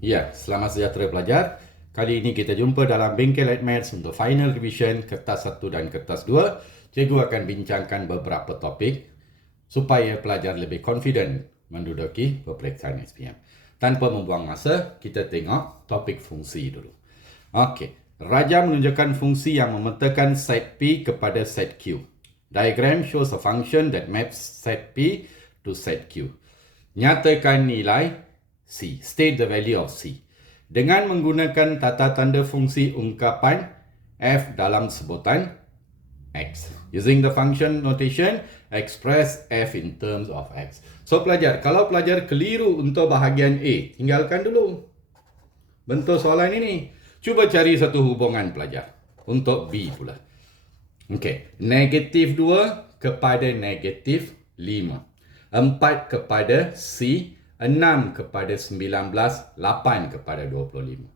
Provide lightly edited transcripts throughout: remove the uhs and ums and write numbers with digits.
Ya, selamat sejahtera pelajar. Kali ini kita jumpa dalam Bengkel Light Maths untuk Final Revision Kertas 1 dan Kertas 2. Cikgu akan bincangkan beberapa topik supaya pelajar lebih confident menduduki peperiksaan SPM. Tanpa membuang masa, kita tengok topik fungsi dulu. Okey, Raja menunjukkan fungsi yang memetakan set P kepada set Q. Diagram shows a function that maps set P to set Q. Nyatakan nilai C. State the value of C. Dengan menggunakan tata tanda fungsi ungkapan F dalam sebutan X. Using the function notation, express F in terms of X. So pelajar, kalau pelajar keliru untuk bahagian A, tinggalkan dulu bentuk soalan ini. Cuba cari satu hubungan pelajar untuk B pula. Okey, negatif 2 kepada negatif 5. 4 kepada C, 6 kepada 19, 8 kepada 25.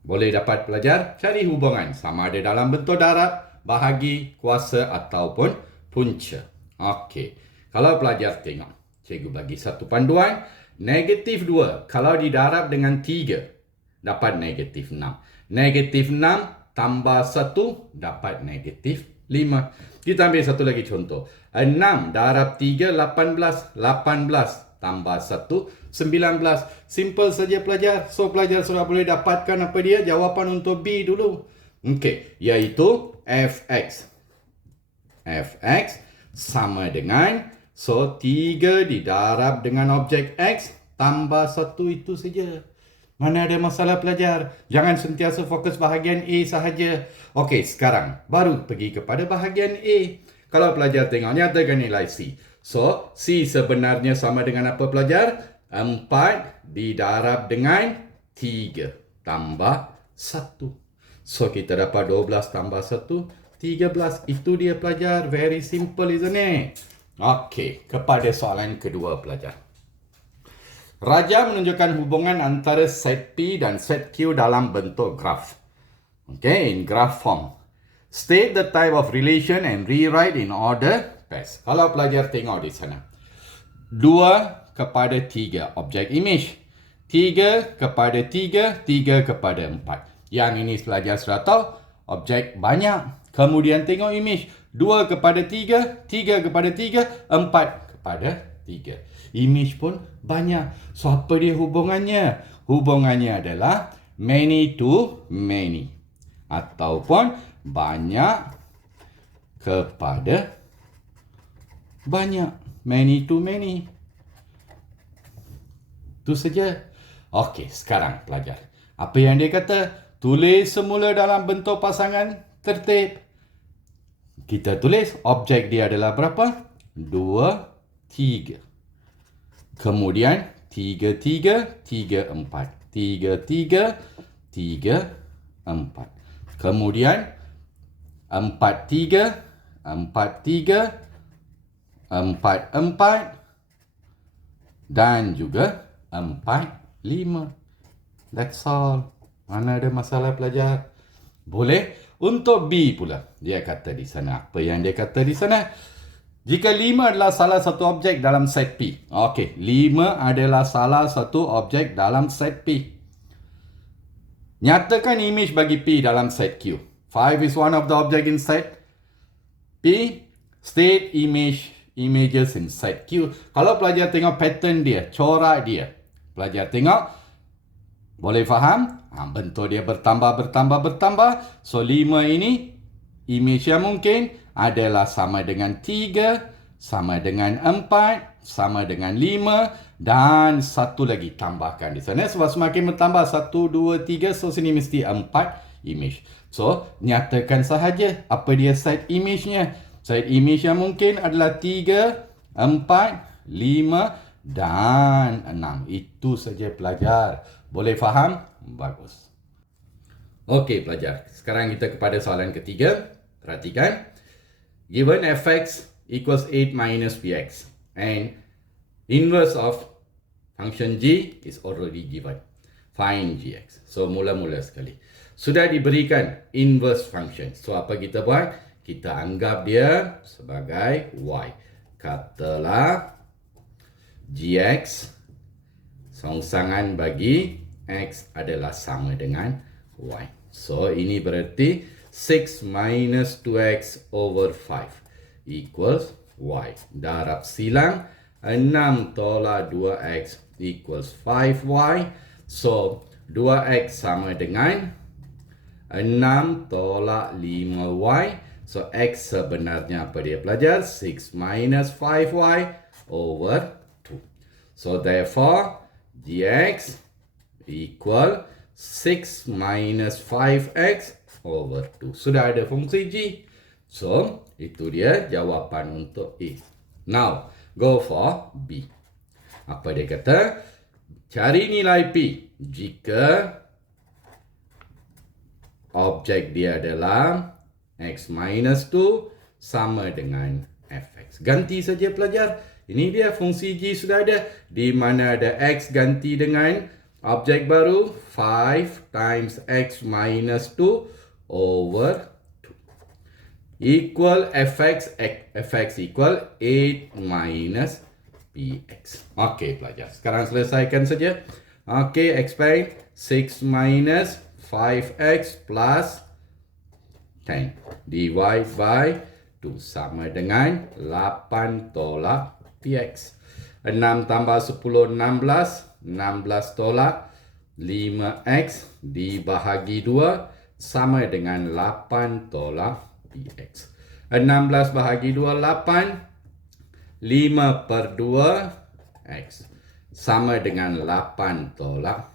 Boleh dapat pelajar cari hubungan sama ada dalam bentuk darab, bahagi, kuasa ataupun punca. Okey. Kalau pelajar tengok, cikgu bagi satu panduan. Negatif 2 kalau didarab dengan 3 dapat negatif 6. Negatif 6 tambah 1 dapat negatif 5. Kita ambil satu lagi contoh. 6 darab 3, 18. 18 tambah 1, 19. Simple saja pelajar. So, pelajar sudah boleh dapatkan apa dia? Jawapan untuk B dulu. Okey, iaitu Fx. Fx sama dengan, so 3 didarab dengan objek X tambah 1 itu saja. Mana ada masalah pelajar? Jangan sentiasa fokus bahagian A sahaja. Okey, sekarang baru pergi kepada bahagian A. Kalau pelajar tengok, nyatakan nilai C. So, C sebenarnya sama dengan apa pelajar? 4 didarab dengan 3 tambah 1. So, kita dapat 12 tambah 1, 13. Itu dia pelajar. Very simple, isn't it? Okey, kepada soalan kedua pelajar. Raja menunjukkan hubungan antara set P dan set Q dalam bentuk graf. Okay, in graph form. State the type of relation and rewrite in order pairs. Kalau pelajar tengok di sana. 2 kepada 3, objek image. 3 kepada 3, 3 kepada 4. Yang ini pelajar sudah tahu, objek banyak. Kemudian tengok image. 2 kepada 3, 3 kepada 3, 4 kepada 3. Image pun banyak. So, apa dia hubungannya? Hubungannya adalah many to many. Ataupun banyak kepada banyak. Many to many. Itu saja. Okey, sekarang pelajar. Apa yang dia kata? Tulis semula dalam bentuk pasangan tertib. Kita tulis objek dia adalah berapa? 2, 3. Kemudian 3, 3, 3, 4. 3, 3, 3, 4. Kemudian 4, 3, 4, 3, 4, 4 dan juga 4, 5. That's all. Mana ada masalah pelajar? Boleh. Untuk B pula. Dia kata di sana. Apa yang dia kata di sana? Jika 5 adalah salah satu objek dalam set P. Okey, 5 adalah salah satu objek dalam set P. Nyatakan image bagi P dalam set Q. 5 is one of the object in set P. State images in set Q. Kalau pelajar tengok pattern dia, corak dia. Pelajar tengok, boleh faham? Bentuk dia bertambah. So, 5 ini, image yang mungkin adalah sama dengan 3, sama dengan 4, sama dengan 5, dan satu lagi tambahkan di sana. Sebab semakin bertambah, 1, 2, 3, so sini mesti 4 image. So, nyatakan sahaja apa dia side image-nya. Side image yang mungkin adalah 3, 4, 5, dan 6. Itu saja pelajar. Boleh faham? Bagus. Okey pelajar. Sekarang kita kepada soalan ketiga. Perhatikan. Given fx equals 8 minus px. And inverse of function g is already given. Find gx. So, mula-mula sekali. Sudah diberikan inverse function. So, apa kita buat? Kita anggap dia sebagai y. Katalah gx songsangan bagi X adalah sama dengan Y. So, ini berarti 6 minus 2X over 5 equals Y. Darab silang 6 tolak 2X equals 5Y. So, 2X sama dengan 6 tolak 5Y. So, X sebenarnya apa dia pelajar? 6 minus 5Y over 2. So, therefore, Gx equal 6 minus 5X over 2. Sudah ada fungsi G. So, itu dia jawapan untuk A. Now, go for B. Apa dia kata? Cari nilai P jika objek dia adalah X minus 2 sama dengan Fx. Ganti saja pelajar. Ini dia fungsi G sudah ada. Di mana ada X ganti dengan objek baru 5 times X minus 2 over 2. Equal Fx. Fx equal 8 minus Px. Okey pelajar. Sekarang selesaikan saja. Okey, expand 6 minus 5x plus 10 divide by 2 sama dengan 8 tolak Px. 6 tambah 10, 16. 16 tolak 5x dibahagi 2 sama dengan 8 tolak Px. 16 bahagi 2, 8. 5 per 2 X sama dengan 8 tolak.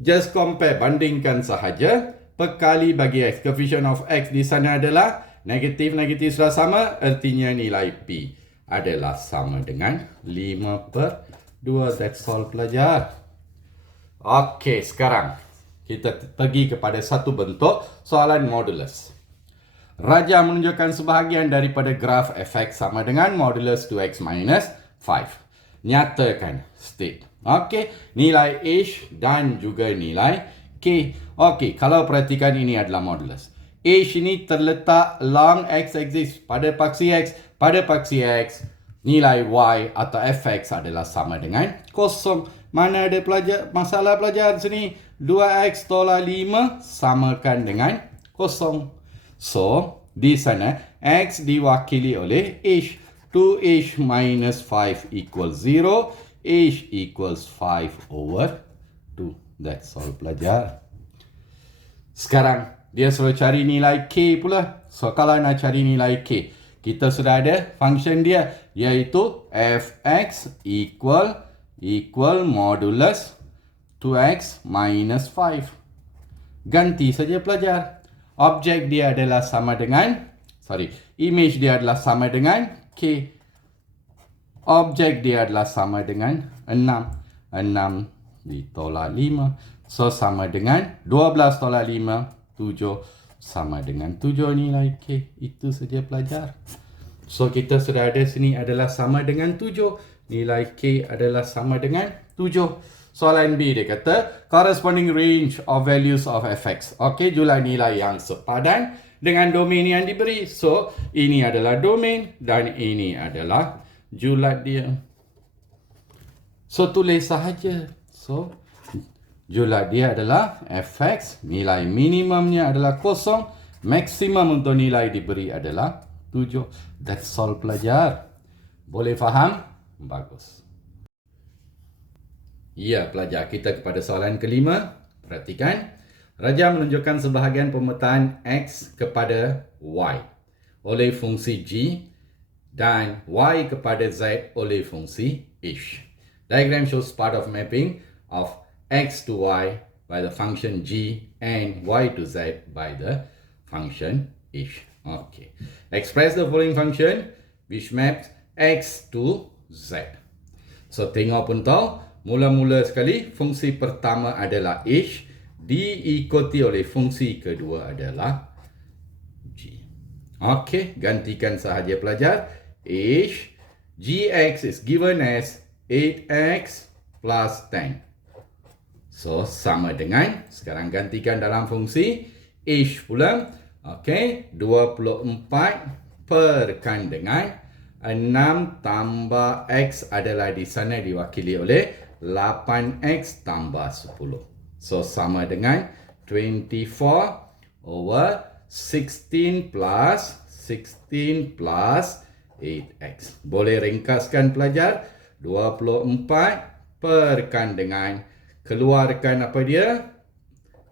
Just compare, bandingkan sahaja. Perkali bagi X. Coefficient of X di sana adalah negatif sudah sama. Artinya nilai P adalah sama dengan 5 per 2. That's all pelajar. Okey, sekarang kita pergi kepada satu bentuk soalan modulus. Raja menunjukkan sebahagian daripada graf Fx sama dengan modulus 2x minus 5. Nyatakan state. Okey, nilai H dan juga nilai K. Okey, kalau perhatikan ini adalah modulus. H ini terletak along x-axis pada paksi X. Pada paksi X, nilai Y atau Fx adalah sama dengan 0. Mana ada masalah pelajar sini? 2x tolak 5 samakan dengan 0. So, di sana, X diwakili oleh H. 2H minus 5 equals 0. H equals 5 over 2. That's all pelajar. Sekarang, dia suruh cari nilai K pula. So, kalau nak cari nilai K, kita sudah ada function dia, iaitu Fx equal modulus 2x minus 5. Ganti saja pelajar. Objek dia adalah sama dengan, image dia adalah sama dengan K. Objek dia adalah sama dengan 6. 6 ditolak 5. So, sama dengan 12 tolak 5, 7. Sama dengan 7 nilai K. Itu saja pelajar. So, kita sudah ada sini adalah sama dengan 7. Nilai K adalah sama dengan 7. Soalan B dia kata, corresponding range of values of Fx. Okey, jumlah nilai yang sepadan dengan domain yang diberi. So, ini adalah domain dan ini adalah julat dia. So, tulis sahaja. So, julat dia adalah Fx. Nilai minimumnya adalah 0. Maksimum untuk nilai diberi adalah 7. That's all pelajar. Boleh faham? Bagus. Ya, pelajar, kita kepada soalan kelima. Perhatikan. Raja menunjukkan sebahagian pemetaan X kepada Y oleh fungsi G dan Y kepada Z oleh fungsi H. Diagram shows part of mapping of X to Y by the function G and Y to Z by the function H. Okay. Express the following function which maps X to Z. So, tengok pun tahu. Mula-mula sekali, fungsi pertama adalah H, diikuti oleh fungsi kedua adalah G. Okey, gantikan sahaja pelajar. H, Gx is given as 8x plus 10. So, sama dengan, sekarang gantikan dalam fungsi H pula. Okey, 24 perkan dengan 6 tambah X adalah di sana diwakili oleh 8X tambah 10. So, sama dengan 24 over 16 plus 8x. Boleh ringkaskan pelajar? 24 perkan dengan keluarkan apa dia?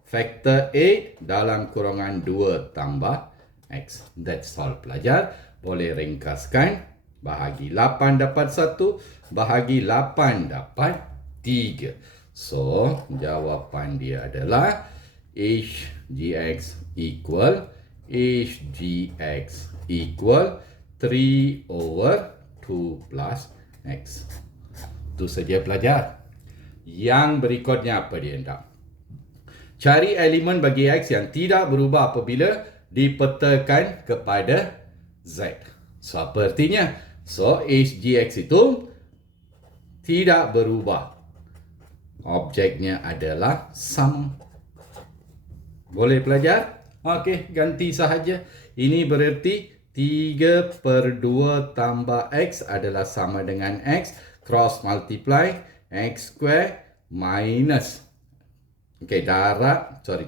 Faktor 8 dalam kurungan 2 tambah x. That's all pelajar. Boleh ringkaskan. Bahagi 8 dapat 1. Bahagi 8 dapat 3. So, jawapan dia adalah HGX equal 3 over 2 plus x. Itu saja pelajar. Yang berikutnya apa dia hendak? Cari elemen bagi x yang tidak berubah apabila dipetakan kepada z. So, apa artinya? So, HGX itu tidak berubah. Objeknya adalah sama. Boleh pelajar? Okey, ganti sahaja. Ini bererti 3/2 tambah x adalah sama dengan x. Cross multiply x square minus. Okey,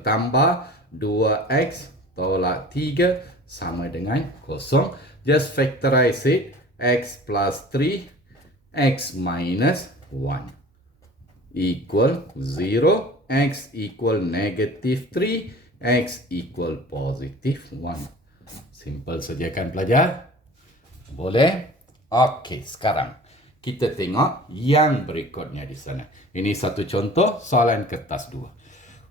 tambah 2x tolak 3 sama dengan 0. Just factorize it. X plus 3, x minus 1 equal 0. X equal negative 3, x equal positive 1. Simple saja kan pelajar? Boleh? Okey, sekarang kita tengok yang berikutnya di sana. Ini satu contoh soalan kertas 2.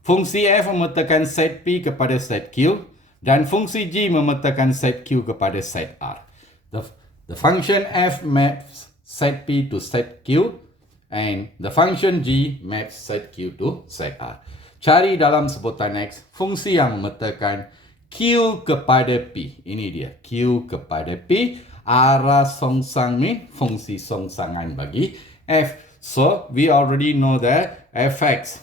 Fungsi f memetakan set P kepada set Q dan fungsi G memetakan set Q kepada set R. The function f maps set P to set Q and the function G maps set Q to set R. Cari dalam sebutan X fungsi yang memetakan Q kepada P. Ini dia, Q kepada P. Arah songsang ni fungsi songsangan bagi f. So, we already know that fx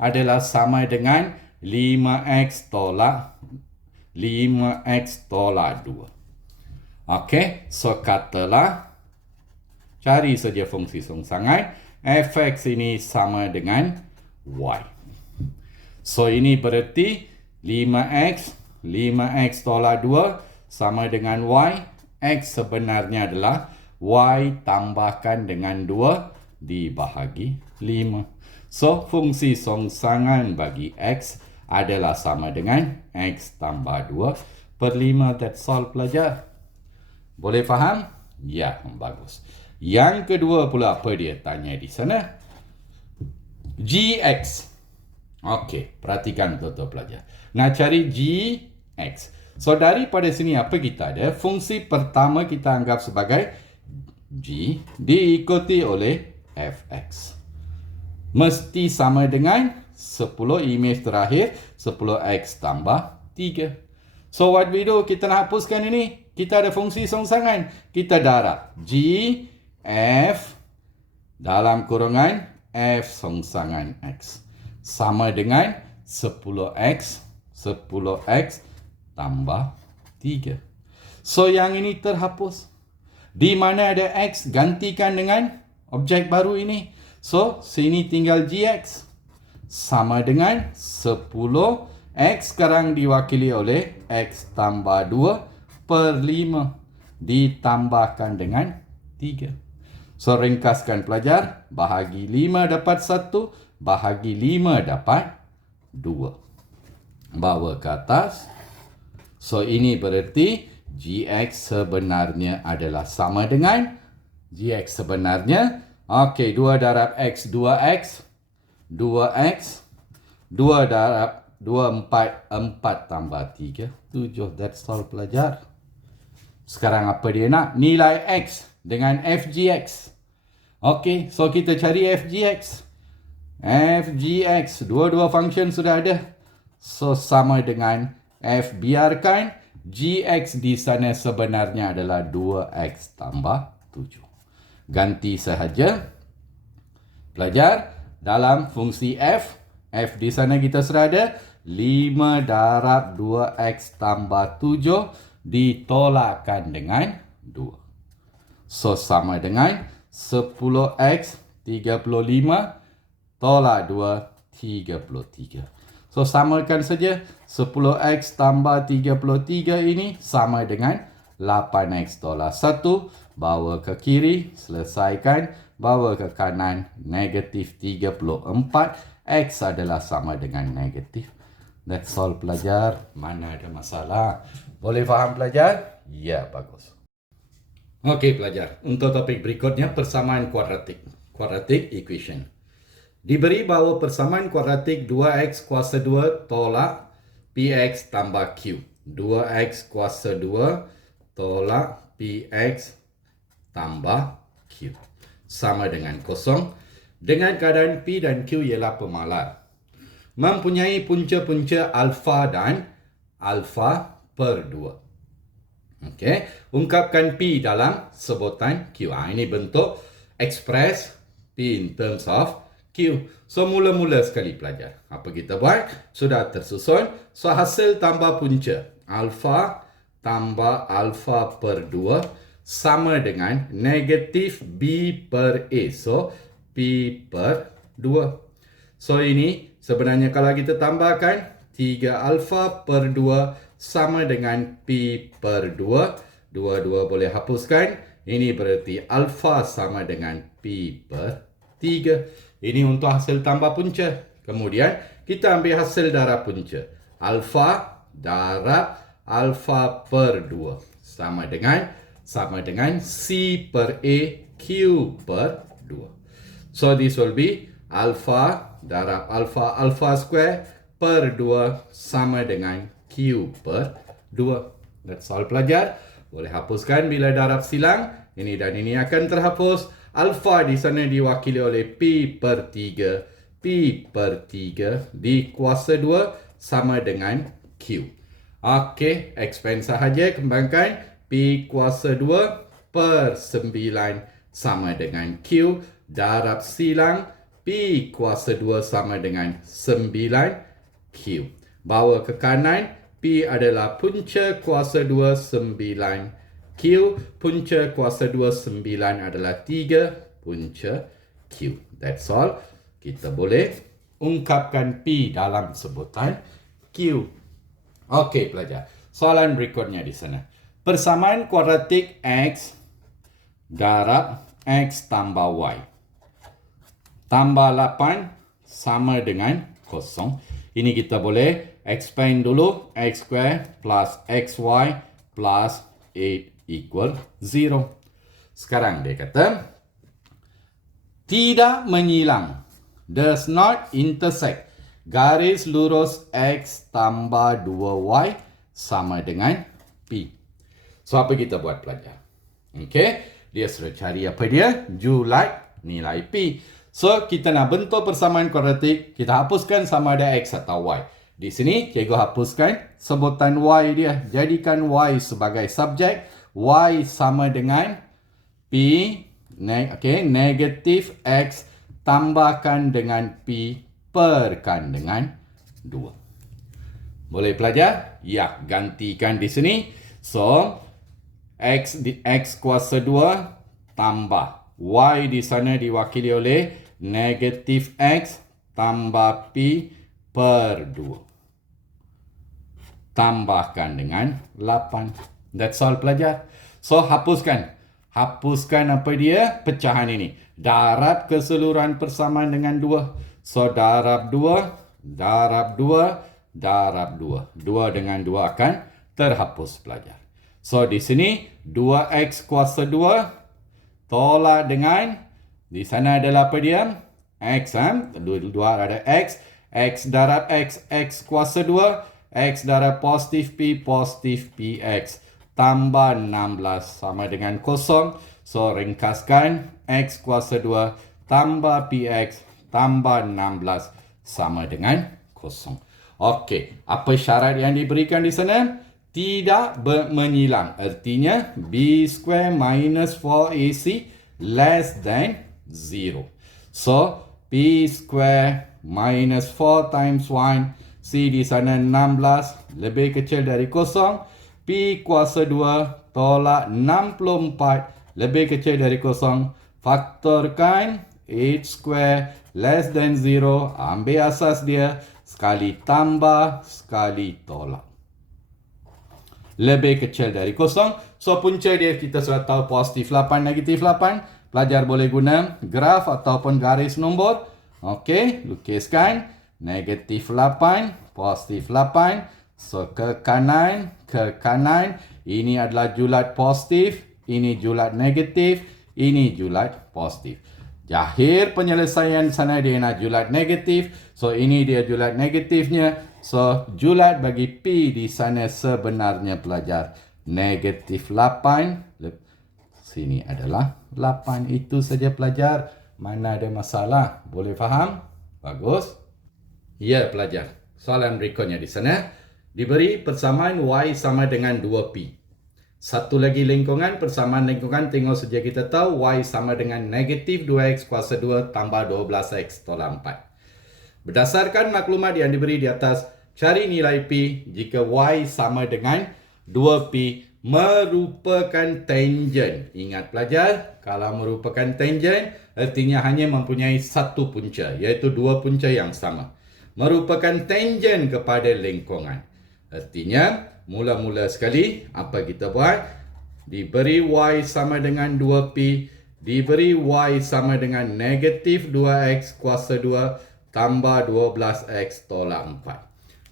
adalah sama dengan 5x tolak 2. Okey, so katalah cari saja fungsi songsangan. Fx ini sama dengan y. So, ini berarti 5x tolak 2 sama dengan y. X sebenarnya adalah y tambahkan dengan 2 dibahagi 5. So, fungsi songsangan bagi x adalah sama dengan x tambah 2/5. That's all pelajar. Boleh faham? Ya, bagus. Yang kedua pula apa dia tanya di sana? Gx. Okey, perhatikan betul-betul pelajar. Nak cari Gx. So, daripada sini apa kita ada? Fungsi pertama kita anggap sebagai G diikuti oleh fx. Mesti sama dengan 10 imej terakhir, 10x tambah 3. So, what we do? Kita nak hapuskan ini. Kita ada fungsi songsangan. Kita darab G, F dalam kurungan F songsangan X. Sama dengan 10x tambah 3. So, yang ini terhapus. Di mana ada X, gantikan dengan objek baru ini. So, sini tinggal Gx. Sama dengan 10x sekarang diwakili oleh X tambah 2/5 ditambahkan dengan 3. So, ringkaskan pelajar. Bahagi 5 dapat 1. Bahagi 5 dapat 2. Bawa ke atas. So, ini berarti Gx sebenarnya adalah sama dengan Gx sebenarnya. Okey, 2 darab X, 2x. 2x. 2 darab 2, 4 tambah 3, 7. That's all pelajar. Sekarang apa dia nak? Nilai X dengan FGX. Okey, so kita cari FGX. FGX, dua-dua function sudah ada. So, sama dengan F. Biarkan Gx di sana sebenarnya adalah 2x tambah 7. Ganti sahaja. Pelajar, dalam fungsi F. F di sana kita sudah ada. 5 darab 2x tambah 7 ditolakkan dengan 2. So, sama dengan 10x 35 tolak 2, 33. So, samakan saja. 10x tambah 33 ini sama dengan 8x tolak 1. Bawa ke kiri, selesaikan. Bawa ke kanan, negatif 34. X adalah sama dengan negatif. That's all, pelajar. Mana ada masalah? Boleh faham, pelajar? Ya, bagus. Okey, pelajar. Untuk topik berikutnya, persamaan kuadratik. Quadratic equation. Diberi bahawa persamaan kuadratik 2x kuasa 2 tolak px tambah q. 2x kuasa 2 tolak px tambah q. Sama dengan kosong. Dengan keadaan p dan q ialah pemalar. Mempunyai punca-punca alfa dan alfa per 2. Okey. Ungkapkan p dalam sebutan q. Ini bentuk express p in terms of Q. So, mula-mula sekali, pelajar. Apa kita buat? Sudah tersusun. So, hasil tambah punca. Alfa tambah alfa per 2 sama dengan negatif B per A. So, P per 2. So, ini sebenarnya kalau kita tambahkan 3 alfa per 2 sama dengan P per 2. Dua-dua boleh hapuskan. Ini berarti alfa sama dengan P per 3. Ini untuk hasil tambah punca. Kemudian, kita ambil hasil darab punca. Alfa darab alfa per 2. Sama dengan C per A Q per 2. So, this will be alfa darab alfa square per 2 sama dengan Q per 2. That's all, pelajar. Boleh hapuskan bila darab silang. Ini dan ini akan terhapus. Alfa di sana diwakili oleh P per 3. P per 3 di kuasa 2 sama dengan Q. Okey, expand sahaja, kembangkan. P kuasa 2 per 9 sama dengan Q. Darab silang. P kuasa 2 sama dengan 9 Q. Bawa ke kanan. P adalah punca kuasa 2, 9. Q, punca kuasa 2, 9 adalah 3 punca Q. That's all. Kita boleh ungkapkan P dalam sebutan Q. Okey, pelajar. Soalan berikutnya di sana. Persamaan kuadratik X darab X tambah Y. Tambah 8 sama dengan 0. Ini kita boleh expand dulu. X square plus XY plus 8 equal 0. Sekarang dia kata, tidak menyilang, does not intersect, garis lurus X tambah 2Y sama dengan P. So, apa kita buat, pelajar? Okay, dia sudah cari apa dia? Julat nilai P. So, kita nak bentuk persamaan kuadratik, kita hapuskan sama ada X atau Y. Di sini, cikgu hapuskan sebutan Y dia. Jadikan Y sebagai subjek. Y sama dengan P, negatif X tambahkan dengan P perkan dengan 2. Boleh, pelajar? Ya, gantikan di sini. So, X kuasa 2 tambah. Y di sana diwakili oleh negatif X tambah P per 2. Tambahkan dengan 8. That's all, pelajar. So, hapuskan. Hapuskan apa dia? Pecahan ini. Darab keseluruhan persamaan dengan 2. So, darab 2, darab 2, darab 2. 2 dengan 2 akan terhapus, pelajar. So, di sini 2x kuasa 2 tolak dengan, di sana adalah apa dia? X, dua ada X. X darab X, X kuasa 2. X darab positif PX. Tambah 16 sama dengan 0. So, ringkaskan. X kuasa 2 tambah PX tambah 16 sama dengan 0. Okey, apa syarat yang diberikan di sana? Tidak menyilang. Artinya, B square minus 4AC less than 0. So, P square minus 4 times 1. C di sana 16 lebih kecil dari 0. P kuasa 2 tolak 64 lebih kecil dari 0. Faktorkan 8 square less than 0. Ambil asas dia. Sekali tambah, sekali tolak. Lebih kecil dari kosong. So, punca dia kita sudah tahu positif 8, negatif 8. Pelajar boleh guna graf ataupun garis nombor. Okey, lukiskan. Negatif 8, positif 8. So, ke kanan. Ini adalah julat positif. Ini julat negatif. Ini julat positif. Akhir penyelesaian sana dia nak julat negatif. So, ini dia julat negatifnya. So, julat bagi P di sana sebenarnya pelajar. Negatif 8. Sini adalah 8. Itu saja pelajar. Mana ada masalah? Boleh faham? Bagus. Ya pelajar. Soalan berikutnya di sana. Diberi persamaan Y sama dengan 2P. Satu lagi lingkungan, persamaan lingkungan tengok saja kita tahu Y sama dengan negatif 2X kuasa 2 tambah 12X tolak 4. Berdasarkan maklumat yang diberi di atas, cari nilai P jika Y sama dengan 2P merupakan tangent. Ingat pelajar, kalau merupakan tangent, artinya hanya mempunyai satu punca, iaitu dua punca yang sama. Merupakan tangent kepada lingkungan. Artinya, mula-mula sekali, apa kita buat? Diberi Y sama dengan 2P, diberi Y sama dengan negatif 2X kuasa 2 tambah 12X tolak 4.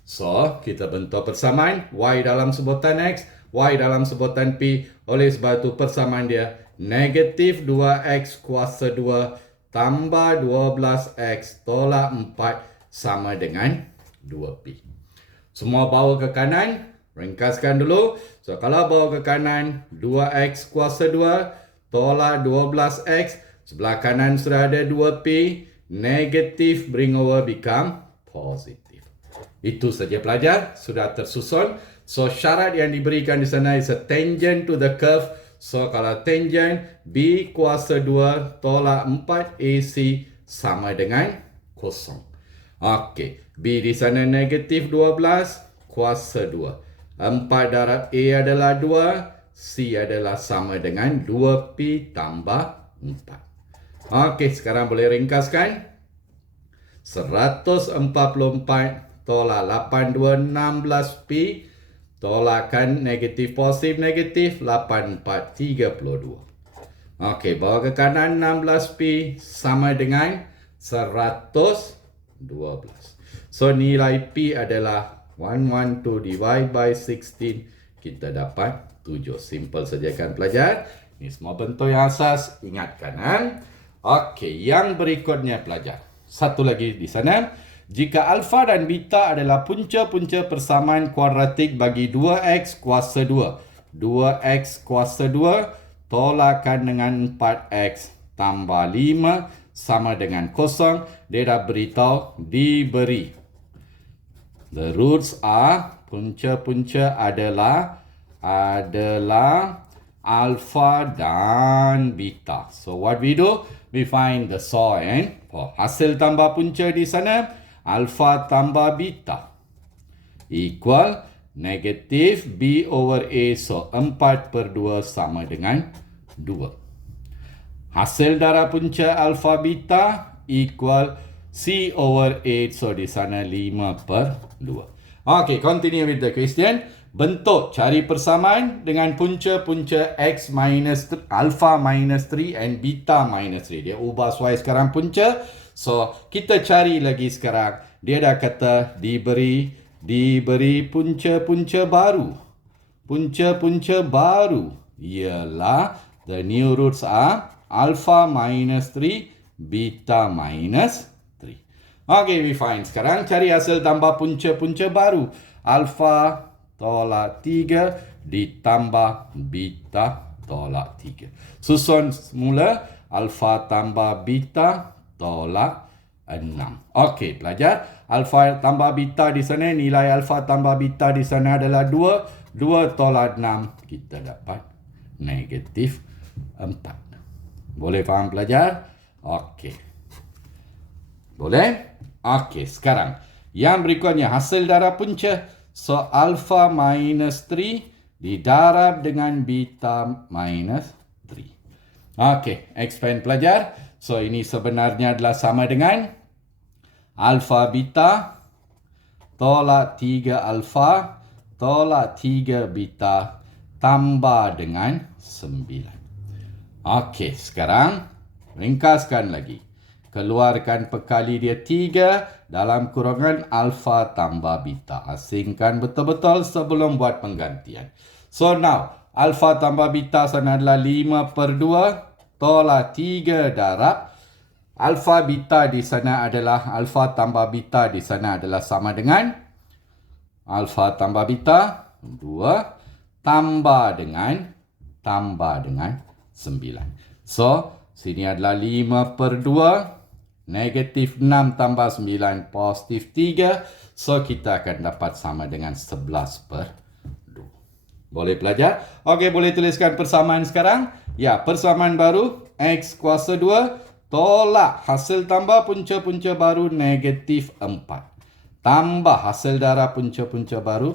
So, kita bentuk persamaan Y dalam sebutan X, Y dalam sebutan P. Oleh sebab itu persamaan dia negatif 2X kuasa 2 tambah 12X tolak 4 sama dengan 2P. Semua bawa ke kanan. Ringkaskan dulu. So, kalau bawa ke kanan, 2X kuasa 2 tolak 12X. Sebelah kanan sudah ada 2P. Negatif bring over become positive. Itu saja pelajar. Sudah tersusun. So, syarat yang diberikan di sana is a tangent to the curve. So, kalau tangent, B kuasa 2 tolak 4 AC sama dengan kosong. Okey. B di sana negatif 12 kuasa 2. 4 darab A adalah 2. C adalah sama dengan 2P tambah 4. Okey, sekarang boleh ringkaskan. 144 tolak 82 16P. Tolakkan negatif positif negatif 84 32. Okey, bawa ke kanan 16P sama dengan 112. So, nilai P adalah 112 divide by 16. Kita dapat 7. Simple saja kan pelajar. Ini semua bentuk yang asas. Ingatkan. Okey, yang berikutnya pelajar. Satu lagi di sana. Jika alfa dan beta adalah punca-punca persamaan kuadratik bagi 2X kuasa 2. 2X kuasa 2 tolakkan dengan 4X tambah 5 sama dengan kosong. Dia dah beritahu diberi. The roots are, punca-punca adalah alpha dan beta. So what we do? We find the sine. Hasil tambah punca di sana, alpha tambah beta equal negatif B over A. So 4/2 sama dengan 2. Hasil darab punca alpha beta equal C over 8. So di sana 5/2. Okay, continue with the question. Bentuk cari persamaan dengan punca-punca X minus alpha minus 3 and beta minus 3. Dia ubah suai sekarang punca. So, kita cari lagi sekarang. Dia dah kata diberi punca-punca baru. Punca-punca baru ialah the new roots are alpha minus 3, beta minus 3. Okay, we find. Sekarang cari hasil tambah punca-punca baru. Alpha tolak 3 ditambah beta tolak 3. Susun semula alpha tambah beta tolak 6. Okey, pelajar. Alpha tambah beta di sana, nilai alpha tambah beta di sana adalah 2. 2 tolak 6, kita dapat negatif 4. Boleh faham pelajar? Okey. Boleh? Okey, sekarang. Yang berikutnya, hasil darab punca. So, alpha minus 3 didarab dengan beta minus 3. Okey, expand pelajar. So, ini sebenarnya adalah sama dengan alfa beta tolak 3 alfa tolak 3 beta tambah dengan 9. Okey, sekarang ringkaskan lagi. Keluarkan pekali dia 3 dalam kurungan alfa tambah beta. Asingkan betul-betul sebelum buat penggantian. So now, alfa tambah beta sana adalah 5/2 tolak 3 darab. Alfa beta di sana adalah, alfa tambah beta di sana adalah sama dengan alfa tambah beta 2 tambah dengan 9. So, sini adalah 5/2, negatif 6 tambah 9, positif 3. So, kita akan dapat sama dengan 11/2. Boleh pelajar? Okey, boleh tuliskan persamaan sekarang? Ya, persamaan baru, X kuasa 2 tolak hasil tambah punca-punca baru negatif 4. Tambah hasil darab punca-punca baru.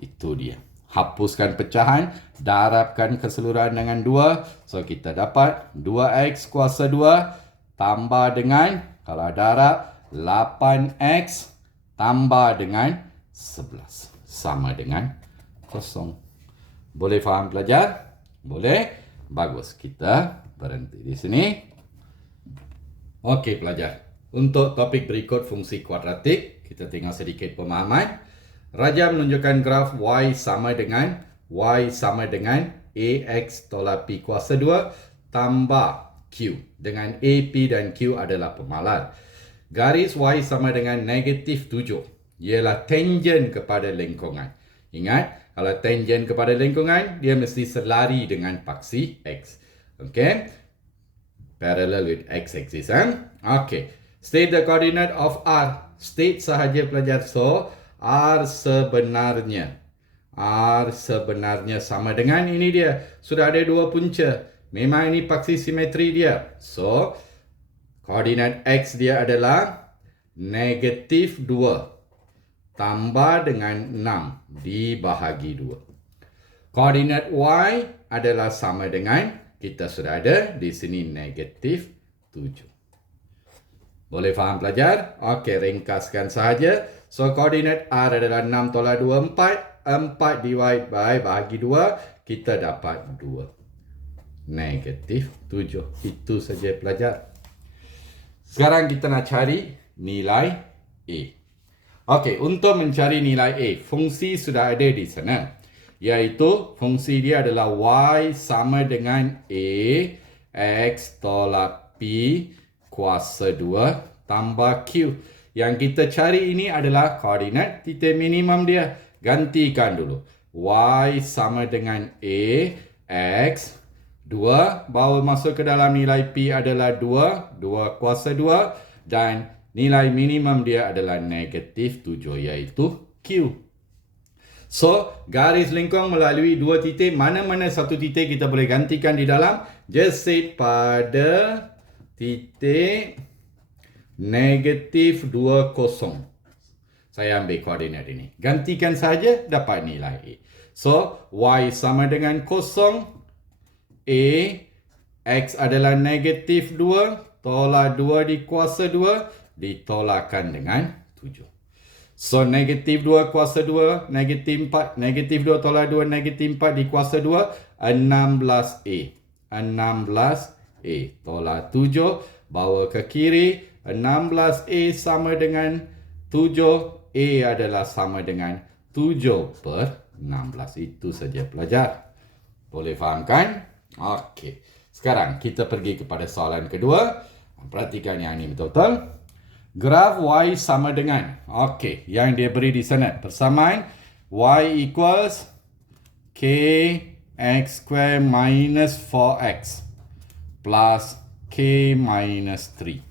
Itu dia. Hapuskan pecahan. Darabkan keseluruhan dengan 2. So, kita dapat 2X kuasa 2 tambah dengan, kalau darab, 8X tambah dengan 11. Sama dengan 0. Boleh faham pelajar? Boleh? Bagus. Kita berhenti di sini. Okey pelajar, untuk topik berikut fungsi kuadratik, kita tengok sedikit pemahaman. Raja menunjukkan graf Y sama dengan AX tolak P kuasa 2 tambah Q, dengan A, P dan Q adalah pemalar. Garis Y sama dengan negatif 7, ialah tangent kepada lengkungan. Ingat, kalau tangent kepada lengkungan, dia mesti selari dengan paksi X. Okey? Parallel with x-axis. Okay. State the coordinate of R. State sahaja pelajar. So, R sebenarnya sama dengan ini dia. Sudah ada 2 punca. Memang ini paksi simetri dia. So, koordinat X dia adalah negatif 2 tambah dengan 6 dibahagi 2. Koordinat Y adalah sama dengan, kita sudah ada di sini negatif 7. Boleh faham pelajar? Okey, ringkaskan sahaja. So, koordinat R adalah 6 tolak 2, 4. 4 divide by bahagi 2. Kita dapat 2. Negatif 7. Itu saja pelajar. Sekarang kita nak cari nilai A. Okey, untuk mencari nilai A, fungsi sudah ada di sana. Iaitu fungsi dia adalah Y sama dengan A X tolak P kuasa 2 tambah Q. Yang kita cari ini adalah koordinat titik minimum dia. Gantikan dulu. Y sama dengan A X 2 bawa masuk ke dalam nilai P adalah 2 kuasa 2 dan nilai minimum dia adalah negatif 7 iaitu Q. So, garis lengkung melalui 2 titik. Mana-mana satu titik kita boleh gantikan di dalam. Just set pada titik negatif 20. Saya ambil koordinat ini. Gantikan saja, dapat nilai A. So, Y sama dengan 0. A, X adalah negatif 2. Tolak 2 dikuasa 2. Ditolakkan dengan 7. So, negatif 2 kuasa 2, negatif 4, negatif 2 tolak 2, negatif 4 dikuasa 2, 16A. 16A tolak 7, bawa ke kiri, 16A sama dengan 7, A adalah sama dengan 7/16. Itu saja pelajar. Boleh faham kan? Okey. Sekarang kita pergi kepada soalan kedua. Perhatikan yang ini betul-betul. Graf Y sama dengan, okey, yang dia beri di sana. Persamaan Y equals KX square minus 4X plus K minus 3.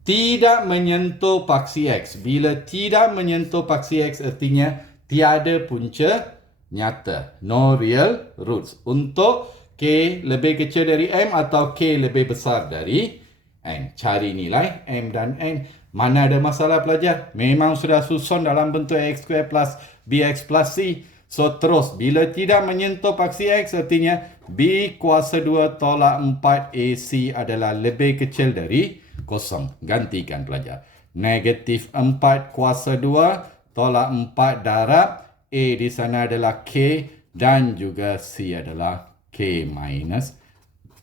Tidak menyentuh paksi X. Bila tidak menyentuh paksi X, artinya tiada punca nyata. No real roots. Untuk K lebih kecil dari M atau K lebih besar dari N. Cari nilai M dan N. Mana ada masalah pelajar? Memang sudah susun dalam bentuk X square plus BX plus C. So terus, bila tidak menyentuh paksi X, artinya B kuasa 2 tolak 4 AC adalah lebih kecil dari kosong. Gantikan pelajar. Negatif 4 kuasa 2 tolak 4 darab. A di sana adalah K dan juga C adalah K minus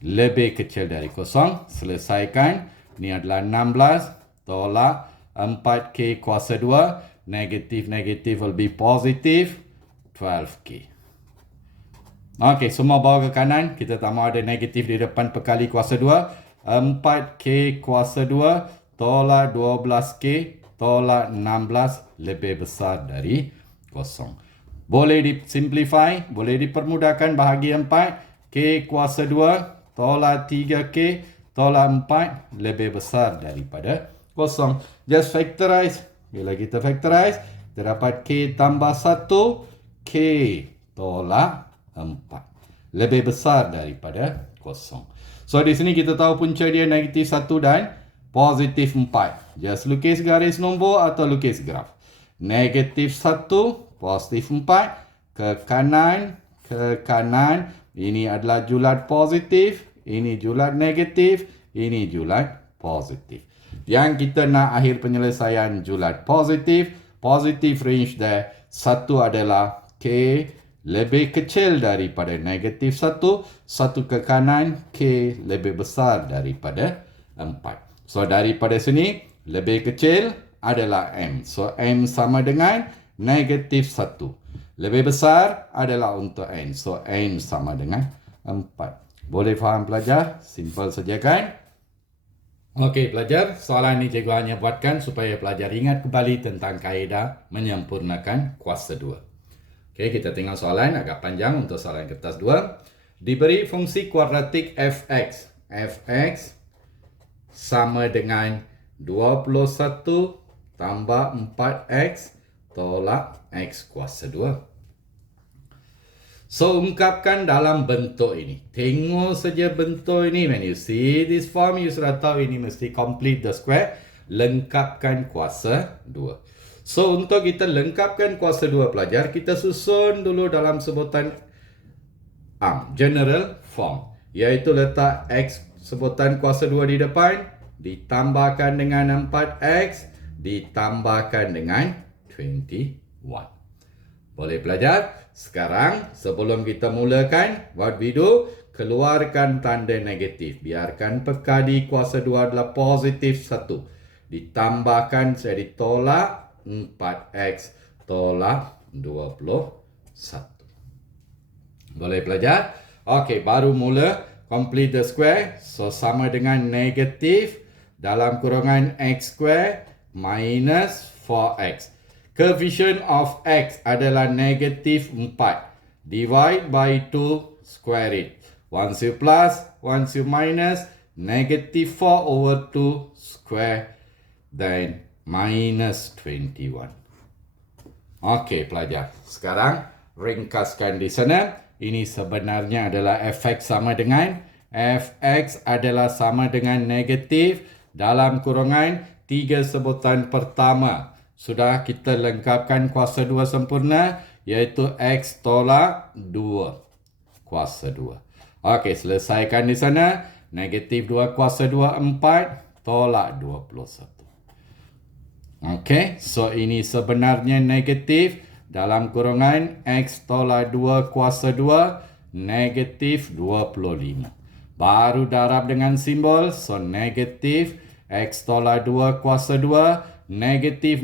lebih kecil dari kosong. Selesaikan. Ini adalah 16 tolak 4K kuasa 2. Negatif will be positive 12K. Okey, semua bawa ke kanan. Kita tak mau ada negatif di depan perkali kuasa 2. 4K kuasa 2 tolak 12K tolak 16 lebih besar dari kosong. Boleh disimplify, boleh dipermudahkan bahagi 4. K kuasa 2 tolak 3K tolak 4 lebih besar daripada kosong. Just factorize. Bila kita factorize, kita dapat K tambah 1, K tolak 4. Lebih besar daripada kosong. So, di sini kita tahu punca dia negatif 1 dan positif 4. Just lukis garis nombor atau lukis graf. Negatif 1, positif 4. Ke kanan. Ini adalah julat positif. Ini julat negatif. Ini julat positif. Yang kita nak akhir penyelesaian julat positif. Positif range there. 1 adalah K lebih kecil daripada negatif 1. 1 ke kanan. K lebih besar daripada 4. So, daripada sini, lebih kecil adalah M. So, M sama dengan negatif 1. Lebih besar adalah untuk N. So, N sama dengan 4. Boleh faham pelajar? Simple saja kan? Okey pelajar, soalan ni cikgu hanya buatkan supaya pelajar ingat kembali tentang kaedah menyempurnakan kuasa 2. Okey, kita tengok soalan agak panjang untuk soalan kertas 2. Diberi fungsi kuadratik fx. Fx sama dengan 21 tambah 4x tolak x kuasa 2. So, ungkapkan dalam bentuk ini. Tengok saja bentuk ini. When you see this form, you sudah tahu ini mesti complete the square. Lengkapkan kuasa 2. So, untuk kita lengkapkan kuasa 2 pelajar, kita susun dulu dalam sebutan general form. Iaitu letak x sebutan kuasa 2 di depan, ditambahkan dengan 4x, ditambahkan dengan 21. Boleh pelajar? Sekarang, sebelum kita mulakan, what we do? Keluarkan tanda negatif. Biarkan perkali kuasa 2 adalah positif 1. Ditambahkan, saya ditolak 4x tolak 21. Boleh pelajar? Okey, baru mula. Complete the square. So, sama dengan negatif dalam kurungan x square minus 4x. Coefficient of x adalah negatif 4. Divide by 2, square it. Once you plus, once you minus, negatif 4 over 2 square, then minus 21. Okey pelajar. Sekarang, ringkaskan di sana. Ini sebenarnya adalah fx sama dengan negatif dalam kurungan 3 sebutan pertama. Sudah kita lengkapkan kuasa 2 sempurna, iaitu x tolak 2 kuasa 2. Okey, selesaikan di sana. Negatif 2 kuasa 2, 4 tolak 21. Okey, so ini sebenarnya negatif dalam kurungan x tolak 2 kuasa 2, negatif 25. Baru darab dengan simbol, so negatif x tolak 2 kuasa 2, negatif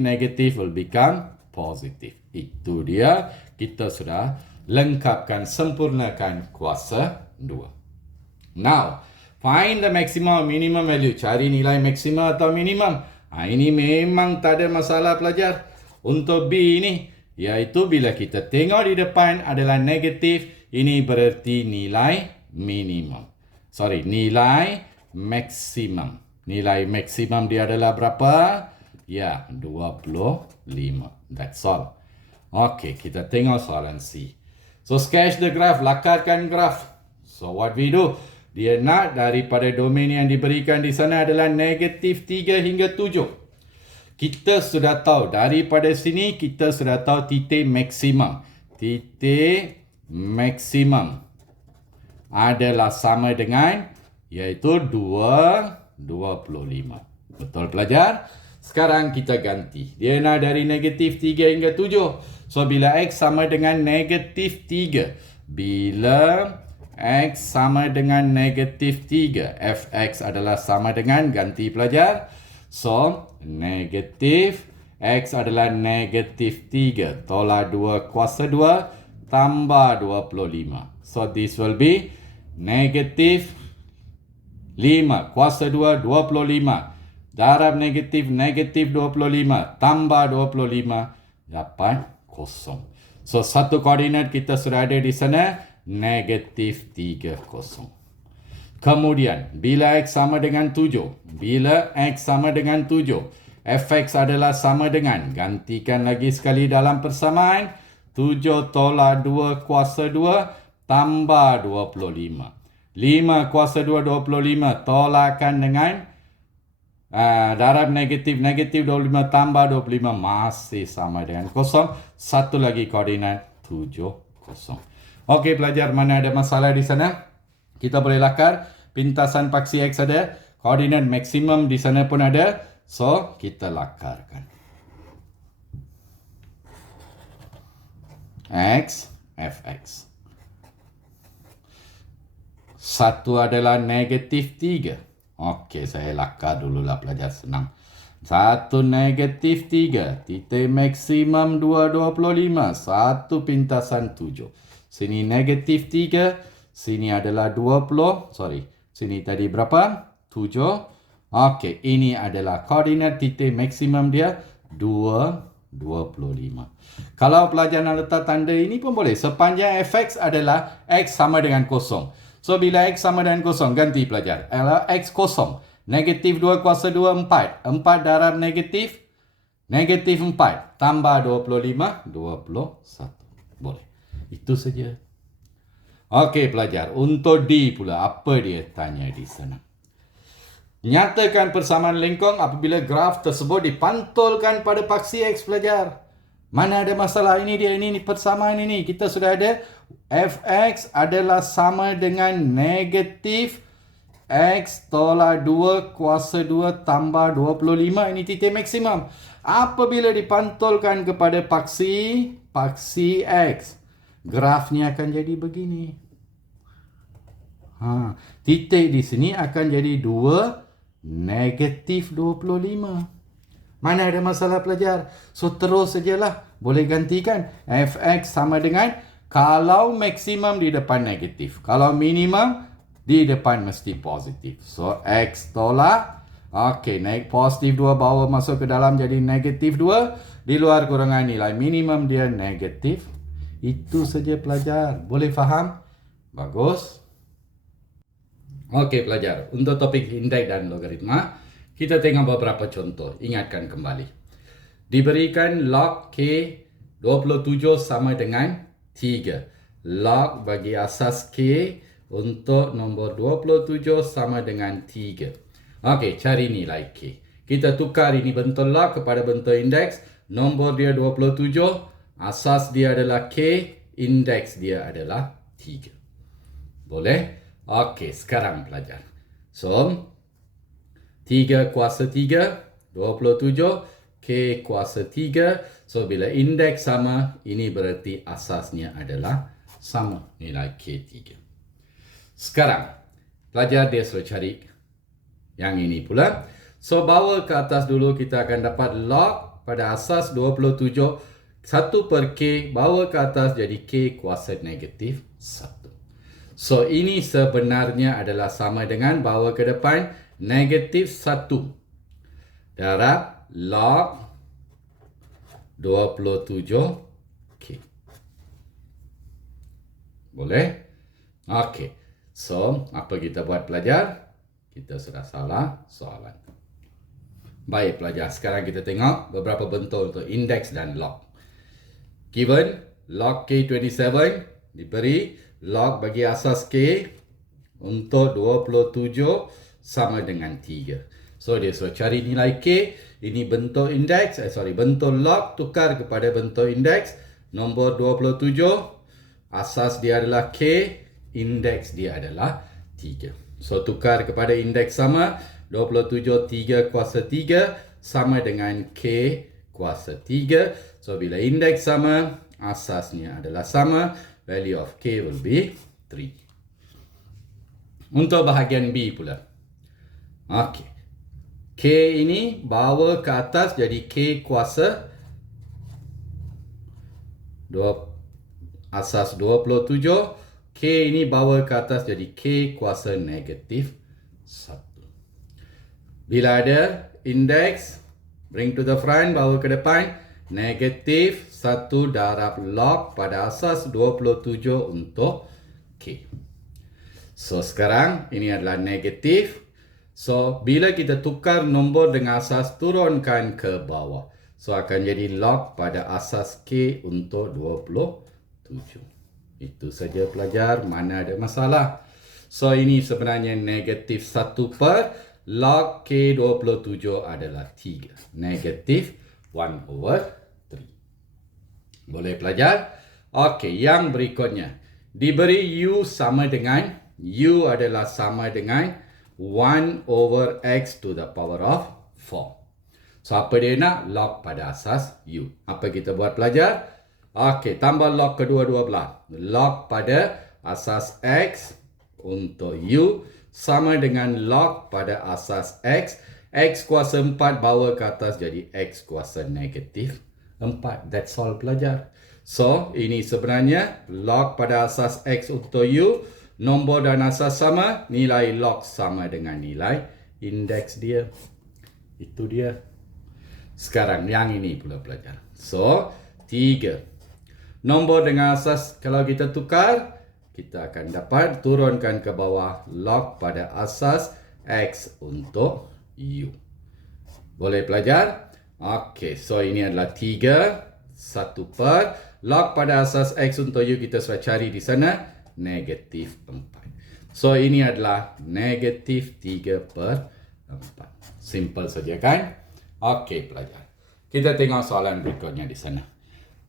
will become positive. Itu dia, kita sudah lengkapkan, sempurnakan kuasa 2. Now, find the maximum minimum value. Cari nilai maksimum atau minimum. Ini memang tak ada masalah pelajar. Untuk B ini, iaitu bila kita tengok di depan adalah negatif, ini berarti nilai minimum. Nilai maksimum. Nilai maksimum dia adalah berapa? Ya, 25. That's all. Okey, kita tengok soalan C. So, sketch the graph. Lakarkan graf. So, what we do? Dia nak daripada domain yang diberikan di sana adalah negatif 3 hingga 7. Kita sudah tahu. Daripada sini, kita sudah tahu titik maksimum. titik maksimum adalah sama dengan iaitu 25. Betul pelajar? Sekarang kita ganti. Dia nak dari negatif 3 hingga 7. So, bila X sama dengan negatif 3. Bila X sama dengan negatif 3. Fx adalah sama dengan, ganti pelajar. So, negatif X adalah negatif 3. Tolak 2 kuasa 2 tambah 25. So, this will be negatif 5 kuasa 2, 25. Darab negatif 25 tambah 25 dapat 0. So, satu koordinat kita sudah ada di sana, negatif 30. Kemudian, bila X sama dengan 7. Bila X sama dengan 7. Fx adalah sama dengan, gantikan lagi sekali dalam persamaan. 7 tolak 2 kuasa 2 tambah 25. 5 kuasa 2, 25. Tolakkan dengan darab negatif 25 tambah 25 masih sama dengan 0. Satu lagi koordinat 70. Okey pelajar, mana ada masalah di sana? Kita boleh lakar. Pintasan paksi X ada. Koordinat maksimum di sana pun ada. So, kita lakarkan. X, Fx. Satu adalah negatif 3. Okey, saya lakar dululah pelajar, senang. 1 negatif 3. Titik maksimum 2,25. 1 pintasan 7. Sini negatif 3. Sini adalah 20. Sini tadi berapa? 7. Okey, ini adalah koordinat titik maksimum dia 2,25. Kalau pelajar nak letak tanda ini pun boleh. Sepanjang fx adalah x sama dengan 0. So, bila X sama dengan 0, ganti pelajar. X 0. Negatif 2 kuasa 2, 4. 4 darab negatif 4. Tambah 25, 21. Boleh. Itu saja. Okey pelajar. Untuk D pula, apa dia tanya di sana? Nyatakan persamaan lengkung apabila graf tersebut dipantulkan pada paksi X pelajar. Mana ada masalah? Ini dia, ini persamaan ini. Kita sudah ada fx adalah sama dengan negatif x tolak 2 kuasa 2 tambah 25. Ini titik maksimum. Apabila dipantulkan kepada paksi X, grafnya akan jadi begini. Titik di sini akan jadi 2 negatif 25. Mana ada masalah pelajar? So, terus sajalah. Boleh gantikan. Fx sama dengan, kalau maksimum di depan negatif. Kalau minimum di depan mesti positif. So, X tolak. Okey, naik positif 2 bawa masuk ke dalam jadi negatif 2. Di luar kurangan nilai minimum dia negatif. Itu saja pelajar. Boleh faham? Bagus. Okey pelajar. Untuk topik indeks dan logaritma, kita tengok beberapa contoh. Ingatkan kembali. Diberikan log K 27 sama dengan 3. Log bagi asas K untuk nombor 27 sama dengan 3. Okey, cari nilai K. Kita tukar ini bentuk log kepada bentuk indeks. Nombor dia 27. Asas dia adalah K. Indeks dia adalah 3. Boleh? Okey, sekarang pelajar. So, 3 kuasa 3, 27, K kuasa 3. So, bila indeks sama, ini berarti asasnya adalah sama, nilai K3. Sekarang, pelajar dia suruh cari yang ini pula. So, bawa ke atas dulu, kita akan dapat log pada asas 27. 1 per K, bawa ke atas jadi K kuasa negatif 1. So, ini sebenarnya adalah sama dengan bawa ke depan negatif 1 darab log 27K. Boleh? Okey. So, apa kita buat pelajar? Kita sudah salah soalan. Baik pelajar, sekarang kita tengok beberapa bentuk untuk indeks dan log. Given log K27 diberi log bagi asas K untuk 27 sama dengan 3. So, dia suruh cari nilai K. Ini bentuk indeks, bentuk log tukar kepada bentuk indeks. nombor 27, asas dia adalah K, indeks dia adalah 3. So, tukar kepada indeks sama, 27 3 kuasa 3 sama dengan K kuasa 3. So, bila indeks sama, asasnya adalah sama, value of K will be 3. Untuk bahagian B pula. Okey. K ini bawa ke atas jadi K kuasa asas 27. K ini bawa ke atas jadi K kuasa negatif 1. Bila ada indeks, bring to the front, bawa ke depan, negatif 1 darab log pada asas 27 untuk K. So, sekarang ini adalah negatif. So, bila kita tukar nombor dengan asas, turunkan ke bawah. So, akan jadi log pada asas K untuk 27. Itu saja pelajar, mana ada masalah. So, ini sebenarnya negatif 1 per log K 27 adalah 3. Negatif 1/3. Boleh pelajar? Okey, yang berikutnya. Diberi U sama dengan, U adalah sama dengan 1/x to the power of 4. So, apa dia nak? Log pada asas U. Apa kita buat pelajar? Okey, tambah log kedua-dua belah. Log pada asas X untuk U sama dengan log pada asas X. X kuasa 4 bawa ke atas jadi X kuasa negatif 4. That's all pelajar. So, ini sebenarnya log pada asas X untuk U. Nombor dan asas sama, nilai log sama dengan nilai indeks dia. Itu dia. Sekarang yang ini pula pelajar. So, 3. Nombor dengan asas, kalau kita tukar, kita akan dapat turunkan ke bawah log pada asas X untuk U. Boleh pelajar? Okey, so ini adalah 3. 1 per log pada asas X untuk U kita sudah cari di sana. Negatif 4. So, ini adalah negatif 3/4. Simple saja kan? Okey, pelajar. Kita tengok soalan berikutnya di sana.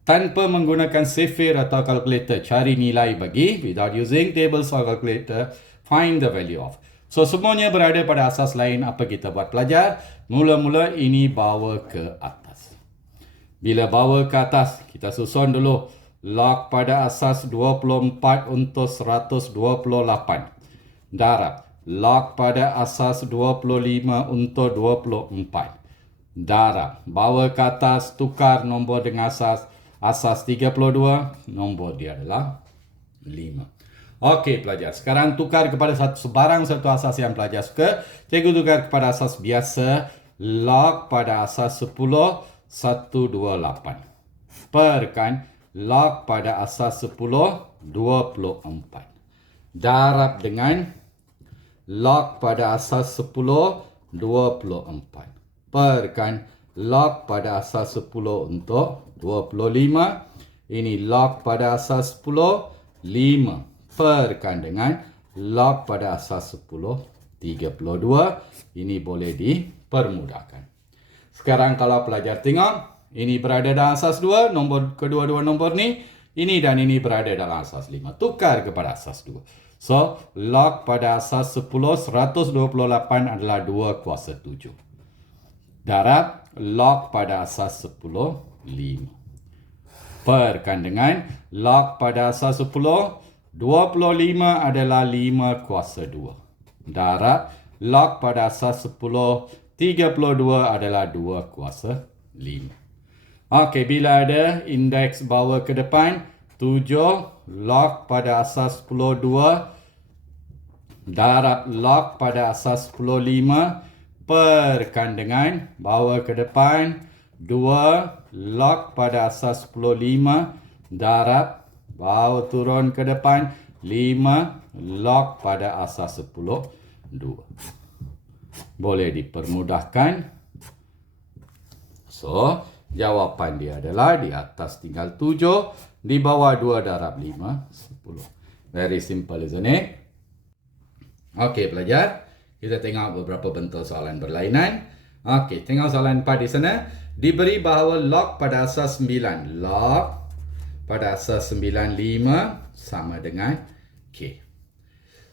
Tanpa menggunakan Sephir atau kalkulator, cari nilai bagi, without using tables or calculator, find the value of. So, semuanya berada pada asas lain. Apa kita buat pelajar? Mula-mula ini bawa ke atas. Bila bawa ke atas, kita susun dulu. Log pada asas 24 untuk 128. Darab. Log pada asas 25 untuk 24. Darab. Bawa ke atas, tukar nombor dengan asas. Asas 32, nombor dia adalah 5. Okey pelajar, sekarang tukar kepada sebarang satu asas yang pelajar suka. Cikgu tukar kepada asas biasa. Log pada asas 10, 128. Perkan log pada asas 10, 24. Darab dengan log pada asas 10, 24. Perkan log pada asas 10 untuk 25. Ini log pada asas 10, 5. Perkan dengan log pada asas 10, 32. Ini boleh dipermudahkan. Sekarang kalau pelajar tengok, ini berada dalam asas 2, nombor kedua-dua nombor ni. Ini dan ini berada dalam asas 5. Tukar kepada asas 2. So, log pada asas 10, 128 adalah 2 kuasa 7. Darab log pada asas 10, 5. Perkan dengan log pada asas 10, 25 adalah 5 kuasa 2. Darab log pada asas 10, 32 adalah 2 kuasa 5. Okey, bila ada indeks bawa ke depan, 7 log pada asas 10, 2. Darab log pada asas 10, 5. Perkan dengan bawa ke depan, 2 log pada asas 10, 5. Darab, bawa turun ke depan, 5 log pada asas 10, 2. Boleh dipermudahkan. So, jawapan dia adalah di atas tinggal 7, di bawah 2 darab 5, 10. Very simple, isn't it? Okey, pelajar. Kita tengok beberapa bentuk soalan berlainan. Okey, tengok soalan 4 di sana. Diberi bahawa log pada asas 9. Log pada asas 95 sama dengan K.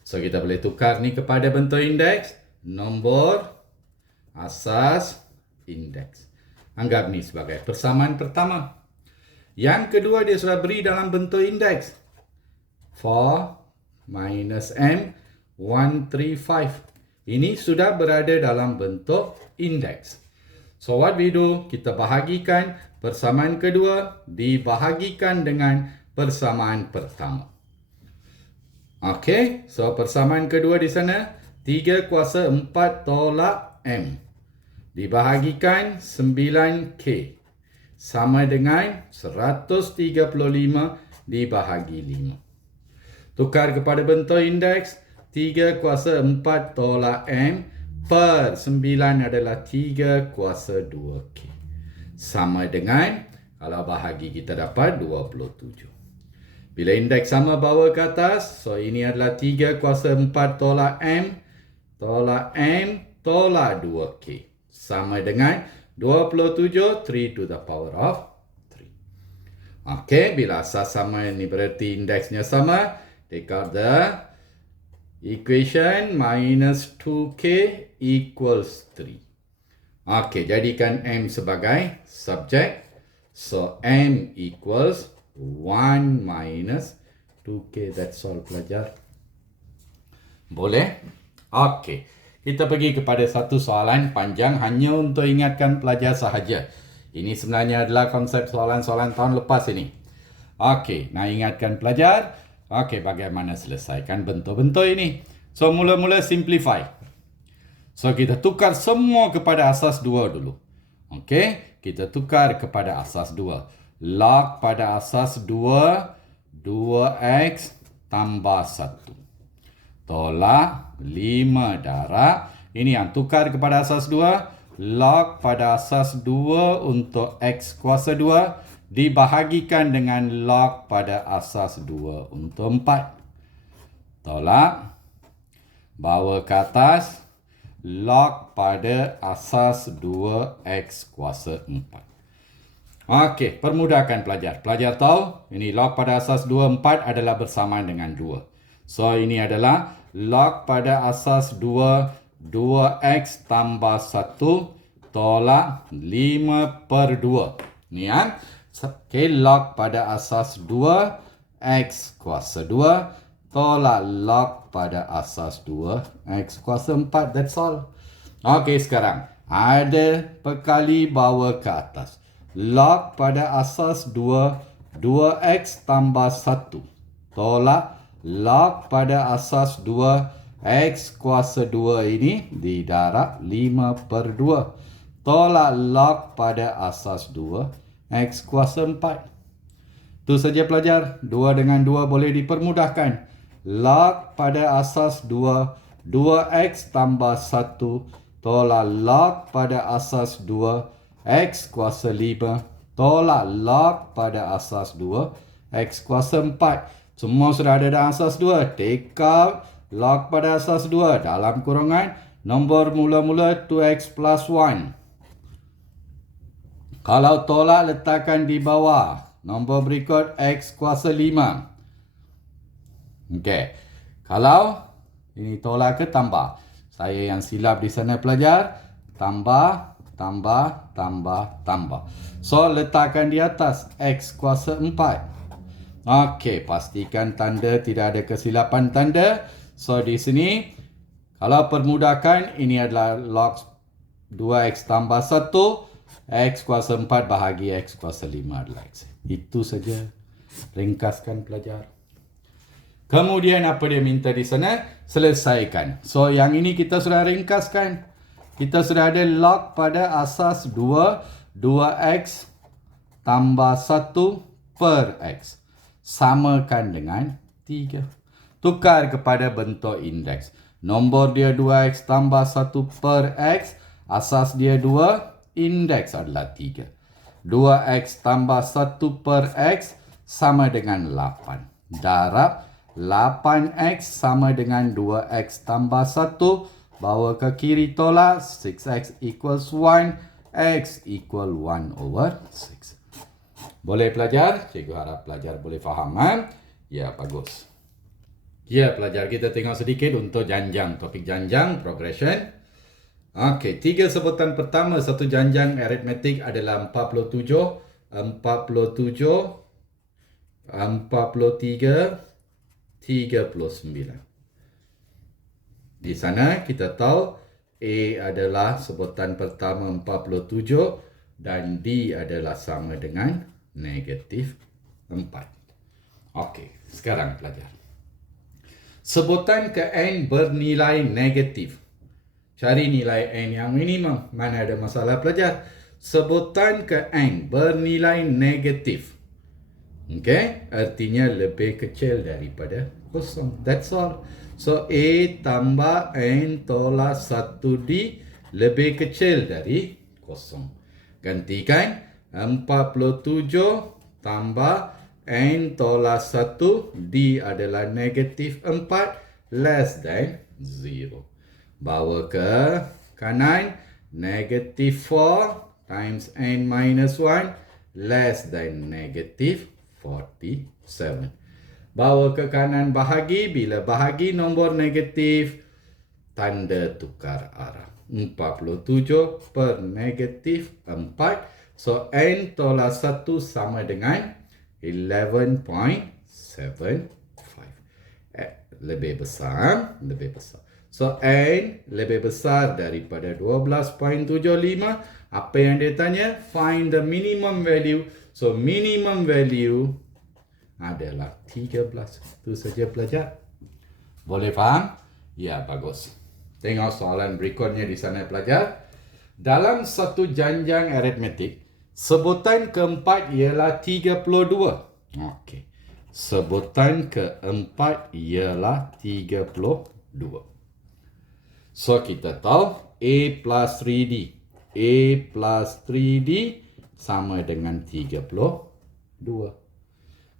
So, kita boleh tukar ni kepada bentuk indeks. Nombor, asas, indeks. Anggap ni sebagai persamaan pertama. Yang kedua dia sudah beri dalam bentuk indeks. 4 minus M 135. Ini sudah berada dalam bentuk indeks. So what we do? Kita bahagikan persamaan kedua dibahagikan dengan persamaan pertama. Okey, so persamaan kedua di sana 3 kuasa 4 tolak M dibahagikan 9K sama dengan 135 dibahagi 5. Tukar kepada bentuk indeks, 3 kuasa 4 tolak M per 9 adalah 3 kuasa 2K. Sama dengan, kalau bahagi kita dapat 27. Bila indeks sama bawa ke atas, so ini adalah 3 kuasa 4 tolak M tolak 2K. Sama dengan 27, 3 to the power of 3. Okey, bila asas sama ini berarti indeksnya sama. Take out the equation minus 2K equals 3. Okey, jadikan M sebagai subjek. So, M equals 1 minus 2K. That's all, pelajar. Boleh? Okey. Kita pergi kepada satu soalan panjang hanya untuk ingatkan pelajar sahaja. Ini sebenarnya adalah konsep soalan-soalan tahun lepas ini. Okey, nak ingatkan pelajar. Okey, bagaimana selesaikan bentuk-bentuk ini. So, mula-mula simplify. So, kita tukar semua kepada asas 2 dulu. Okey, kita tukar kepada asas 2. Log pada asas 2, 2X tambah 1. Tolak 5 darab. Ini yang tukar kepada asas 2. Log pada asas 2 untuk X kuasa 2 dibahagikan dengan log pada asas 2 untuk 4. Tolak. Bawa ke atas. Log pada asas 2X kuasa 4. Okey, permudahkan pelajar. Pelajar tahu, ini log pada asas 2, 4 adalah bersamaan dengan 2. So, ini adalah log pada asas 2, 2X tambah 1 tolak 5 per 2. Ni kan? Okay, log pada asas 2, X kuasa 2 tolak log pada asas 2, X kuasa 4. That's all. Okay, sekarang. Ada perkali bawa ke atas. Log pada asas 2, 2X tambah 1 tolak log pada asas 2 X kuasa 2 ini didarab 5 per 2 tolak log pada asas 2 X kuasa 4. Itu saja pelajar. 2 dengan 2 boleh dipermudahkan. Log pada asas 2, 2X tambah 1 tolak log pada asas 2 X kuasa 5 tolak log pada asas 2 X kuasa 4. Semua sudah ada dalam asas 2. Take out log pada asas 2 dalam kurungan nombor mula-mula 2X plus 1. Kalau tolak letakkan di bawah. Nombor berikut X kuasa 5. Okey. Kalau ini tolak ke tambah? Saya yang silap di sana pelajar. Tambah. So, letakkan di atas X kuasa 4. Okey, pastikan tanda tidak ada kesilapan tanda. So, di sini, kalau permudahkan, ini adalah log 2X tambah 1. X kuasa 4 bahagi X kuasa 5 adalah X. Itu saja. Ringkaskan pelajar. Kemudian, apa dia minta di sana? Selesaikan. So, yang ini kita sudah ringkaskan. Kita sudah ada log pada asas 2, 2X tambah 1 per X. Samakan dengan 3. Tukar kepada bentuk indeks. Nombor dia 2X tambah 1 per X. Asas dia 2, indeks adalah 3. 2X tambah 1 per X sama dengan 8. Darab 8X sama dengan 2X tambah 1. Bawa ke kiri tolak. 6X equals 1. X equal 1 over 6. Boleh pelajar? Cikgu harap pelajar boleh faham. Ya, bagus. Ya, pelajar, kita tengok sedikit untuk janjang. Topik janjang, progression. Okey, 3 sebutan pertama satu janjang aritmetik adalah 47, 47, 43, 39. Di sana kita tahu A adalah sebutan pertama 47 dan D adalah sama dengan negatif 4. Okey, sekarang pelajar. Sebutan ke N bernilai negatif. Cari nilai N yang minimum. Mana ada masalah pelajar? Sebutan ke N bernilai negatif. Okay, artinya lebih kecil daripada kosong. That's all. So, A tambah N tolak 1D lebih kecil dari kosong. Gantikan 47 tambah N tolak 1, D adalah negatif 4, less than 0. Bawa ke kanan, negatif 4 times N minus 1, less than negatif 47. Bawa ke kanan bahagi, bila bahagi nombor negatif, tanda tukar arah. 47 per negatif 4. So, N tolak 1 sama dengan 11.75. Lebih besar, lebih besar. So, N lebih besar daripada 12.75. Apa yang dia tanya? Find the minimum value. So, minimum value adalah 13. Itu saja pelajar. Boleh faham? Ya, bagus. Tengok soalan berikutnya di sana pelajar. Dalam satu janjang aritmetik, sebutan keempat ialah 32. Okey. Sebutan keempat ialah 32. So, kita tahu A plus 3D. A plus 3D sama dengan 32.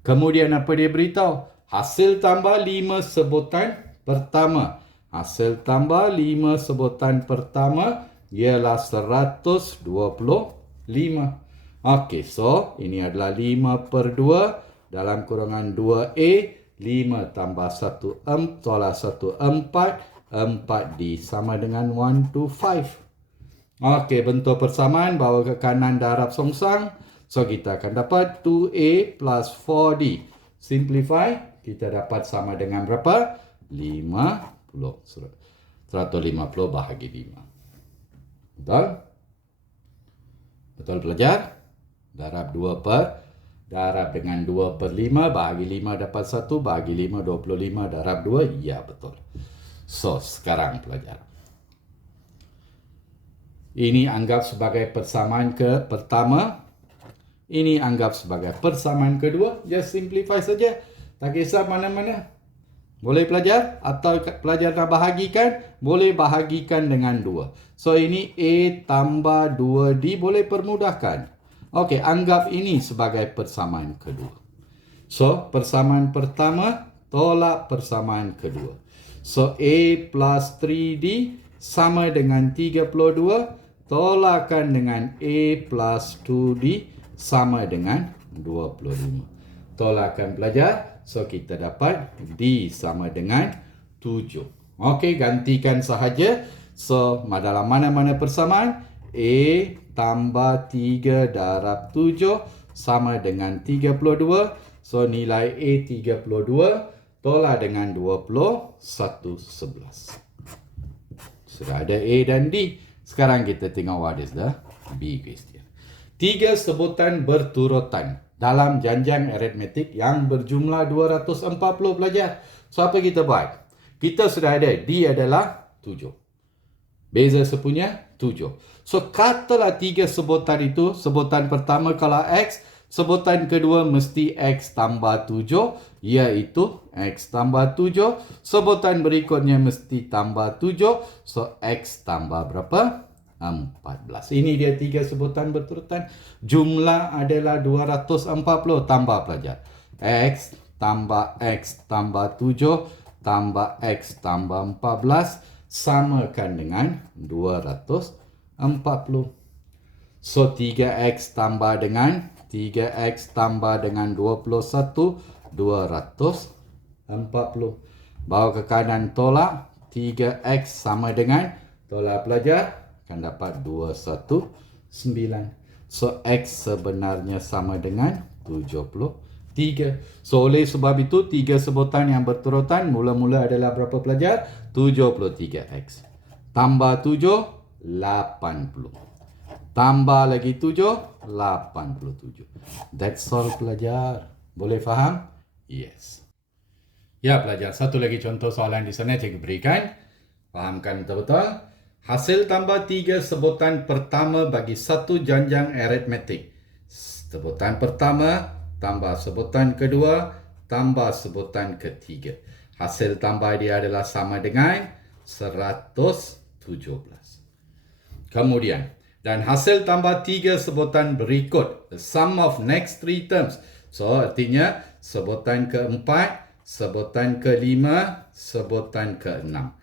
Kemudian apa dia beritahu? Hasil tambah 5 sebutan pertama. Hasil tambah 5 sebutan pertama ialah 125. Okey, so ini adalah 5 per 2 dalam kurungan 2A. 5 tambah 1, tolak 1, 4. 4D sama dengan 125. Okey, bentuk persamaan bawa ke kanan darab songsang. So, kita akan dapat 2A plus 4D. Simplify, kita dapat sama dengan berapa? 50. 150 bahagi 5. Betul? Betul pelajar? Darab 2 per. Darab dengan 2 per 5. Bahagi 5 dapat 1. Bahagi 5, 25. Darab 2. Ya, betul. So, sekarang pelajar. Ini anggap sebagai persamaan ke pertama. Ini anggap sebagai persamaan kedua. Just simplify saja. Tak kisah mana-mana. Boleh pelajar? Atau pelajar nak bahagikan? Boleh bahagikan dengan 2. So, ini A tambah 2D boleh permudahkan. Okey, anggap ini sebagai persamaan kedua. So, persamaan pertama tolak persamaan kedua. So, A plus 3D sama dengan 32. Tolakkan dengan A plus 2D sama dengan 25. Tolakkan pelajar. So, kita dapat D sama dengan 7. Okey, gantikan sahaja. So, dalam mana-mana persamaan, A tambah 3 darab 7 sama dengan 32. So, nilai A 32. Tolak dengan 20, 111. Sudah ada A dan D. Sekarang kita tengok what is the B question. 3 sebutan berturutan dalam janjang aritmetik yang berjumlah 240 pelajar. So, apa kita buat? Kita sudah ada D adalah 7. Beza sepunya 7. So, katalah 3 sebutan itu. Sebutan pertama kalau X. Sebutan kedua mesti X tambah 7. Iaitu X tambah 7. Sebutan berikutnya mesti tambah 7. So, X tambah berapa? 14. Ini dia 3 sebutan berturutan. Jumlah adalah 240 tambah pelajar. X tambah X tambah 7 tambah X tambah 14 samakan dengan 240. So, 3X tambah dengan 3x tambah dengan 21, 240. Bawa ke kanan tolak, 3x sama dengan, tolak pelajar, akan dapat 219. So, x sebenarnya sama dengan 73. So, oleh sebab itu, 3 sebutan yang berturutan mula-mula adalah berapa pelajar? 73x. Tambah 7, 80. Tambah lagi 7, 87. That's all pelajar. Boleh faham? Yes. Ya pelajar, satu lagi contoh soalan di sana cikgu berikan. Fahamkan betul-betul. Hasil tambah 3 sebutan pertama bagi satu janjang aritmetik. Sebutan pertama tambah sebutan kedua tambah sebutan ketiga. Hasil tambah dia adalah sama dengan 117. Kemudian, dan hasil tambah 3 sebutan berikut. The sum of next 3 terms. So, artinya sebutan keempat, sebutan kelima, sebutan keenam.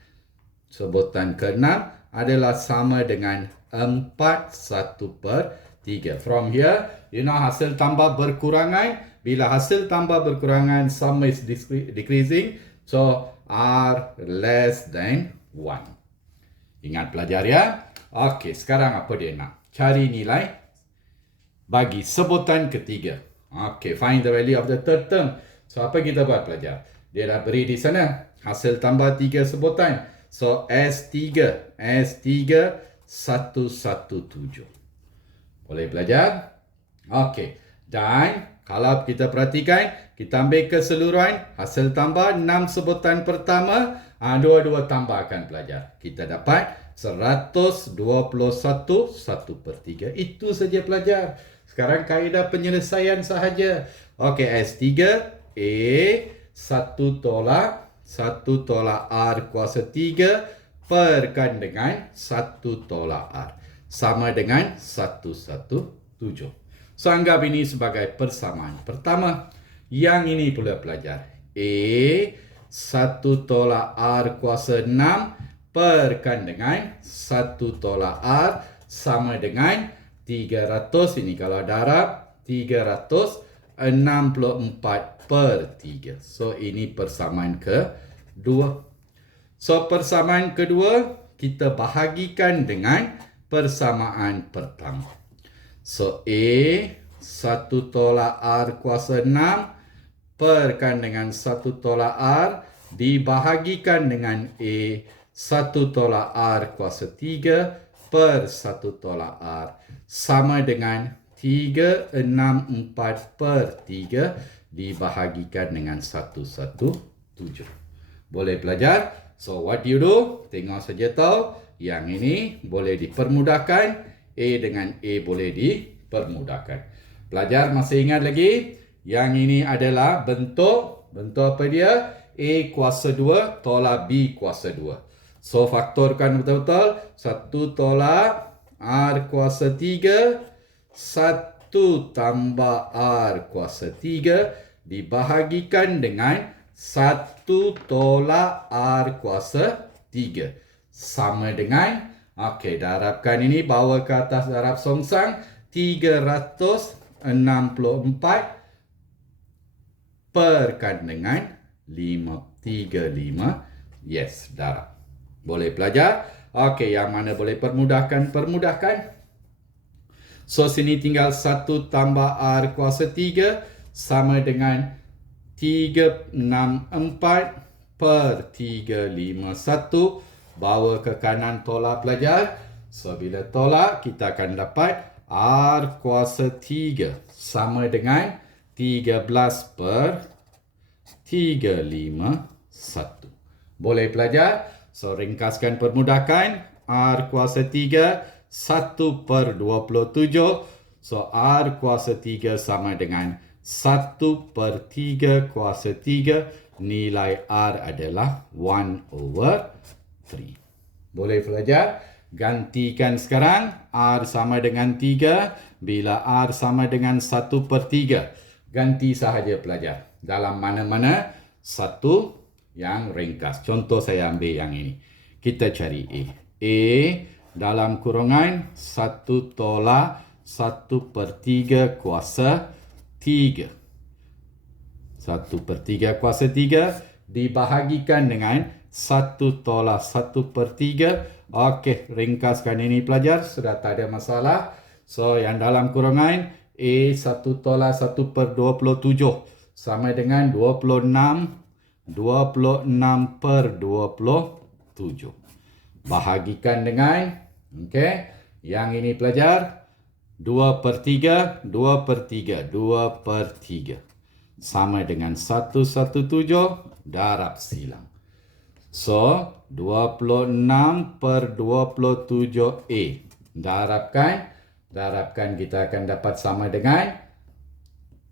Sebutan keenam adalah sama dengan 4/1/3. From here, you know hasil tambah berkurangan. Bila hasil tambah berkurangan, sum is decreasing. So, R less than 1. Ingat pelajar ya. Okey, sekarang apa dia nak? Cari nilai bagi sebutan ketiga. Okey, find the value of the third term. So, apa kita buat pelajar? Dia dah beri di sana. Hasil tambah 3 sebutan. So, S3. S3, 117. Boleh belajar? Okey. Dan, kalau kita perhatikan, kita ambil keseluruhan. Hasil tambah 6 sebutan pertama. Dua-dua tambahkan pelajar. Kita dapat 121 1/3. Itu saja pelajar. Sekarang kaedah penyelesaian sahaja. Okey, S3 A 1 tolak R kuasa 3 perkan dengan 1 tolak R. Sama dengan 117. So, anggap ini sebagai persamaan. Pertama, yang ini pula pelajar. A 1 tolak R kuasa 6 perkan dengan 1 tolak R sama dengan 300. Ini kalau darab 364/3. So, ini persamaan kedua. So, persamaan kedua kita bahagikan dengan persamaan pertama. So, A 1 tolak R kuasa 6 perkan dengan 1 tolak R dibahagikan dengan A 1 tolak R kuasa 3 per 1 tolak R sama dengan 364/3 dibahagikan dengan 117. Boleh pelajar? So, what you do? Tengok saja tahu. Yang ini boleh dipermudahkan. A dengan A boleh dipermudahkan. Pelajar masih ingat lagi? Yang ini adalah bentuk apa dia? A kuasa 2 tolak B kuasa 2. So, faktorkan betul-betul. 1 tolak R kuasa 3. 1 tambah R kuasa 3. Dibahagikan dengan 1 tolak R kuasa 3. Sama dengan, okey, darabkan ini. Bawa ke atas darab songsang. 364 perkan dengan 535. Yes, darab. Boleh pelajar? Okey, yang mana boleh permudahkan? So, sini tinggal 1 tambah R kuasa 3 sama dengan 364/351. Bawa ke kanan tolak pelajar. So, bila tolak, kita akan dapat R kuasa 3 sama dengan 13/351. Boleh pelajar? So, ringkaskan permudahkan. R kuasa 3, 1/27. So, R kuasa 3 sama dengan 1/3 kuasa 3. Nilai R adalah 1/3. Boleh pelajar? Gantikan sekarang. R sama dengan 3. Bila R sama dengan 1/3. Ganti sahaja pelajar. Dalam mana-mana satu yang ringkas. Contoh saya ambil yang ini. Kita cari A. A dalam kurungan 1 tolak 1/3 kuasa 3. 1/3 kuasa 3 dibahagikan dengan 1 tolak 1/3. Okey, ringkaskan ini pelajar. Sudah tak ada masalah. So, yang dalam kurungan A 1 tolak 1/27 sama dengan 26/27. Bahagikan dengan, okey, yang ini pelajar, 2/3, 2/3, 2/3. Sama dengan 117 darab silang. So, 26/27A. Darabkan kita akan dapat sama dengan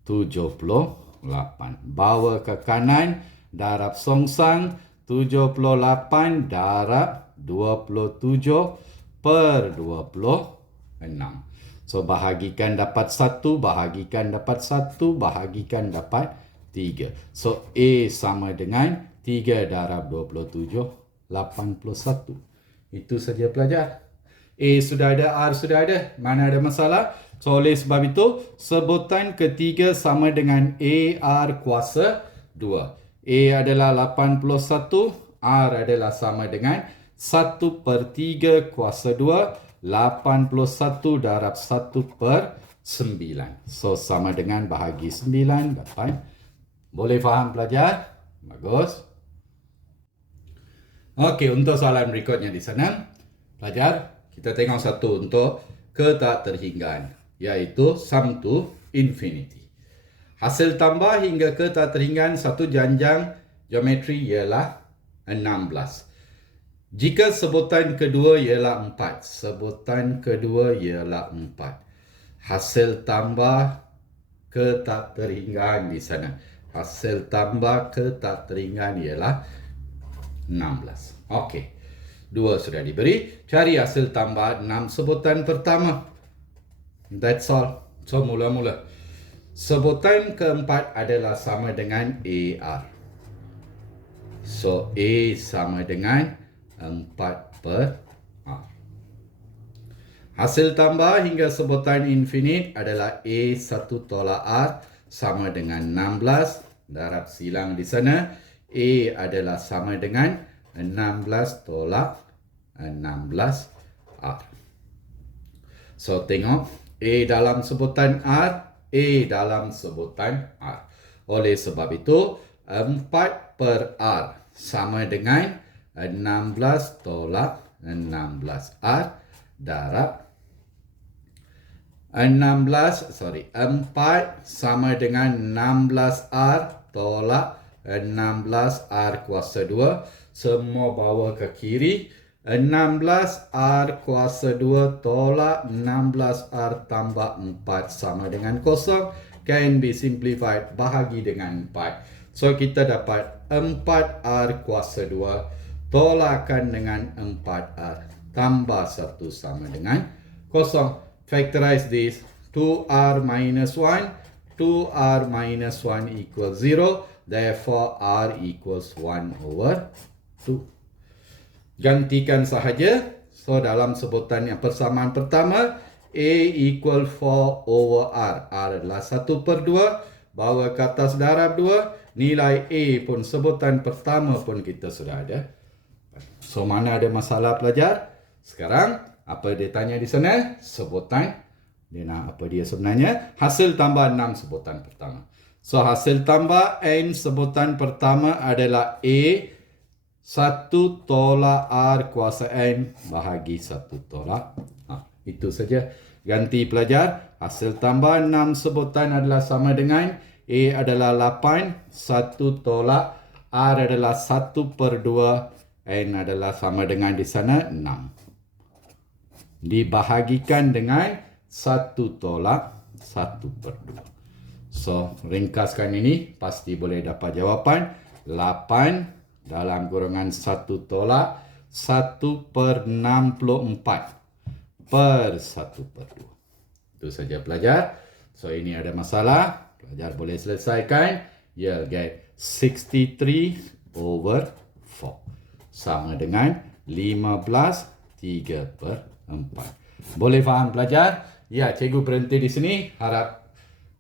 78. Bawa ke kanan, darab songsang, 78 darab 27/26. So, bahagikan dapat 1, bahagikan dapat 1, bahagikan dapat 3. So, A sama dengan 3 darab 27, 81. Itu saja pelajar. A sudah ada, R sudah ada. Mana ada masalah? So, oleh sebab itu, sebutan ketiga sama dengan AR kuasa 2. A adalah 81, R adalah sama dengan 1/3 kuasa 2, 81 darab 1/9. So, sama dengan bahagi 9 dapat. Boleh faham pelajar? Bagus. Okey, untuk soalan berikutnya di sana, pelajar, kita tengok satu untuk ketakterhinggaan, iaitu sum to infinity. Hasil tambah hingga ketakterhinggaan satu janjang geometri ialah 16. Jika sebutan kedua ialah 4. Sebutan kedua ialah 4. Hasil tambah ketakterhinggaan di sana. Hasil tambah ketakterhinggaan ialah 16. Okey. 2 sudah diberi. Cari hasil tambah 6 sebutan pertama. That's all. So, mula-mula. Sebutan keempat adalah sama dengan AR. So, A sama dengan 4/R. Hasil tambah hingga sebutan infinite adalah A1 tolak R sama dengan 16. Darab silang di sana. A adalah sama dengan 16 tolak 16R. So, tengok. A dalam sebutan R, A dalam sebutan R. Oleh sebab itu, 4/R sama dengan 16 tolak 16R darab 4 sama dengan 16R tolak 16R kuasa 2. Semua bawa ke kiri. 16R kuasa 2 tolak 16R tambah 4 sama dengan 0. Can be simplified. Bahagi dengan 4. So, kita dapat 4R kuasa 2 tolakkan dengan 4R tambah 1 sama dengan 0. Factorize this. 2R minus 1. 2R minus 1 equals 0. Therefore, R equals 1/2. Gantikan sahaja. So, dalam sebutan yang persamaan pertama, A equal 4/R. R adalah 1/2. Bawa ke atas darab 2. Nilai A pun sebutan pertama pun kita sudah ada. So, mana ada masalah pelajar? Sekarang, apa dia tanya di sana? Sebutan. Dia nak apa dia sebenarnya? Hasil tambah 6 sebutan pertama. So, hasil tambah N sebutan pertama adalah A 1 tolak R kuasa N bahagi 1 tolak R. Itu saja. Ganti pelajar. Hasil tambah 6 sebutan adalah sama dengan A adalah 8. 1 tolak R adalah 1/2. N adalah sama dengan di sana 6. Dibahagikan dengan 1 tolak 1/2. So, ringkaskan ini. Pasti boleh dapat jawapan. 8 dalam kurungan 1 tolak 1/64 per 1/2. Itu saja pelajar. So, ini ada masalah. Pelajar boleh selesaikan. You'll get 63/4. Sama dengan 15/3/4. Boleh faham pelajar? Ya, cikgu berhenti di sini. Harap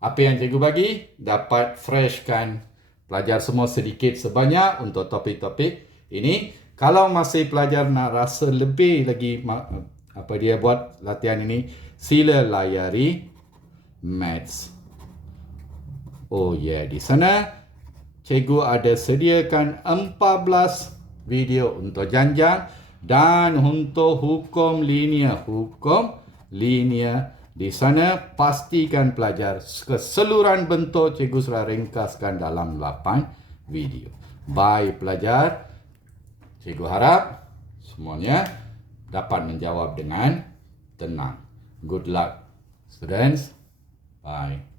apa yang cikgu bagi dapat freshkan pelajar semua sedikit sebanyak untuk topik-topik ini. Kalau masih pelajar nak rasa lebih lagi apa dia buat latihan ini, sila layari Maths. Oh ya, di sana cikgu ada sediakan 14 video untuk janjang dan untuk hukum linear. Hukum linear di sana pastikan pelajar keseluruhan bentuk cikgu sudah ringkaskan dalam 8 video. Baik pelajar, cikgu harap semuanya dapat menjawab dengan tenang. Good luck, students. Bye.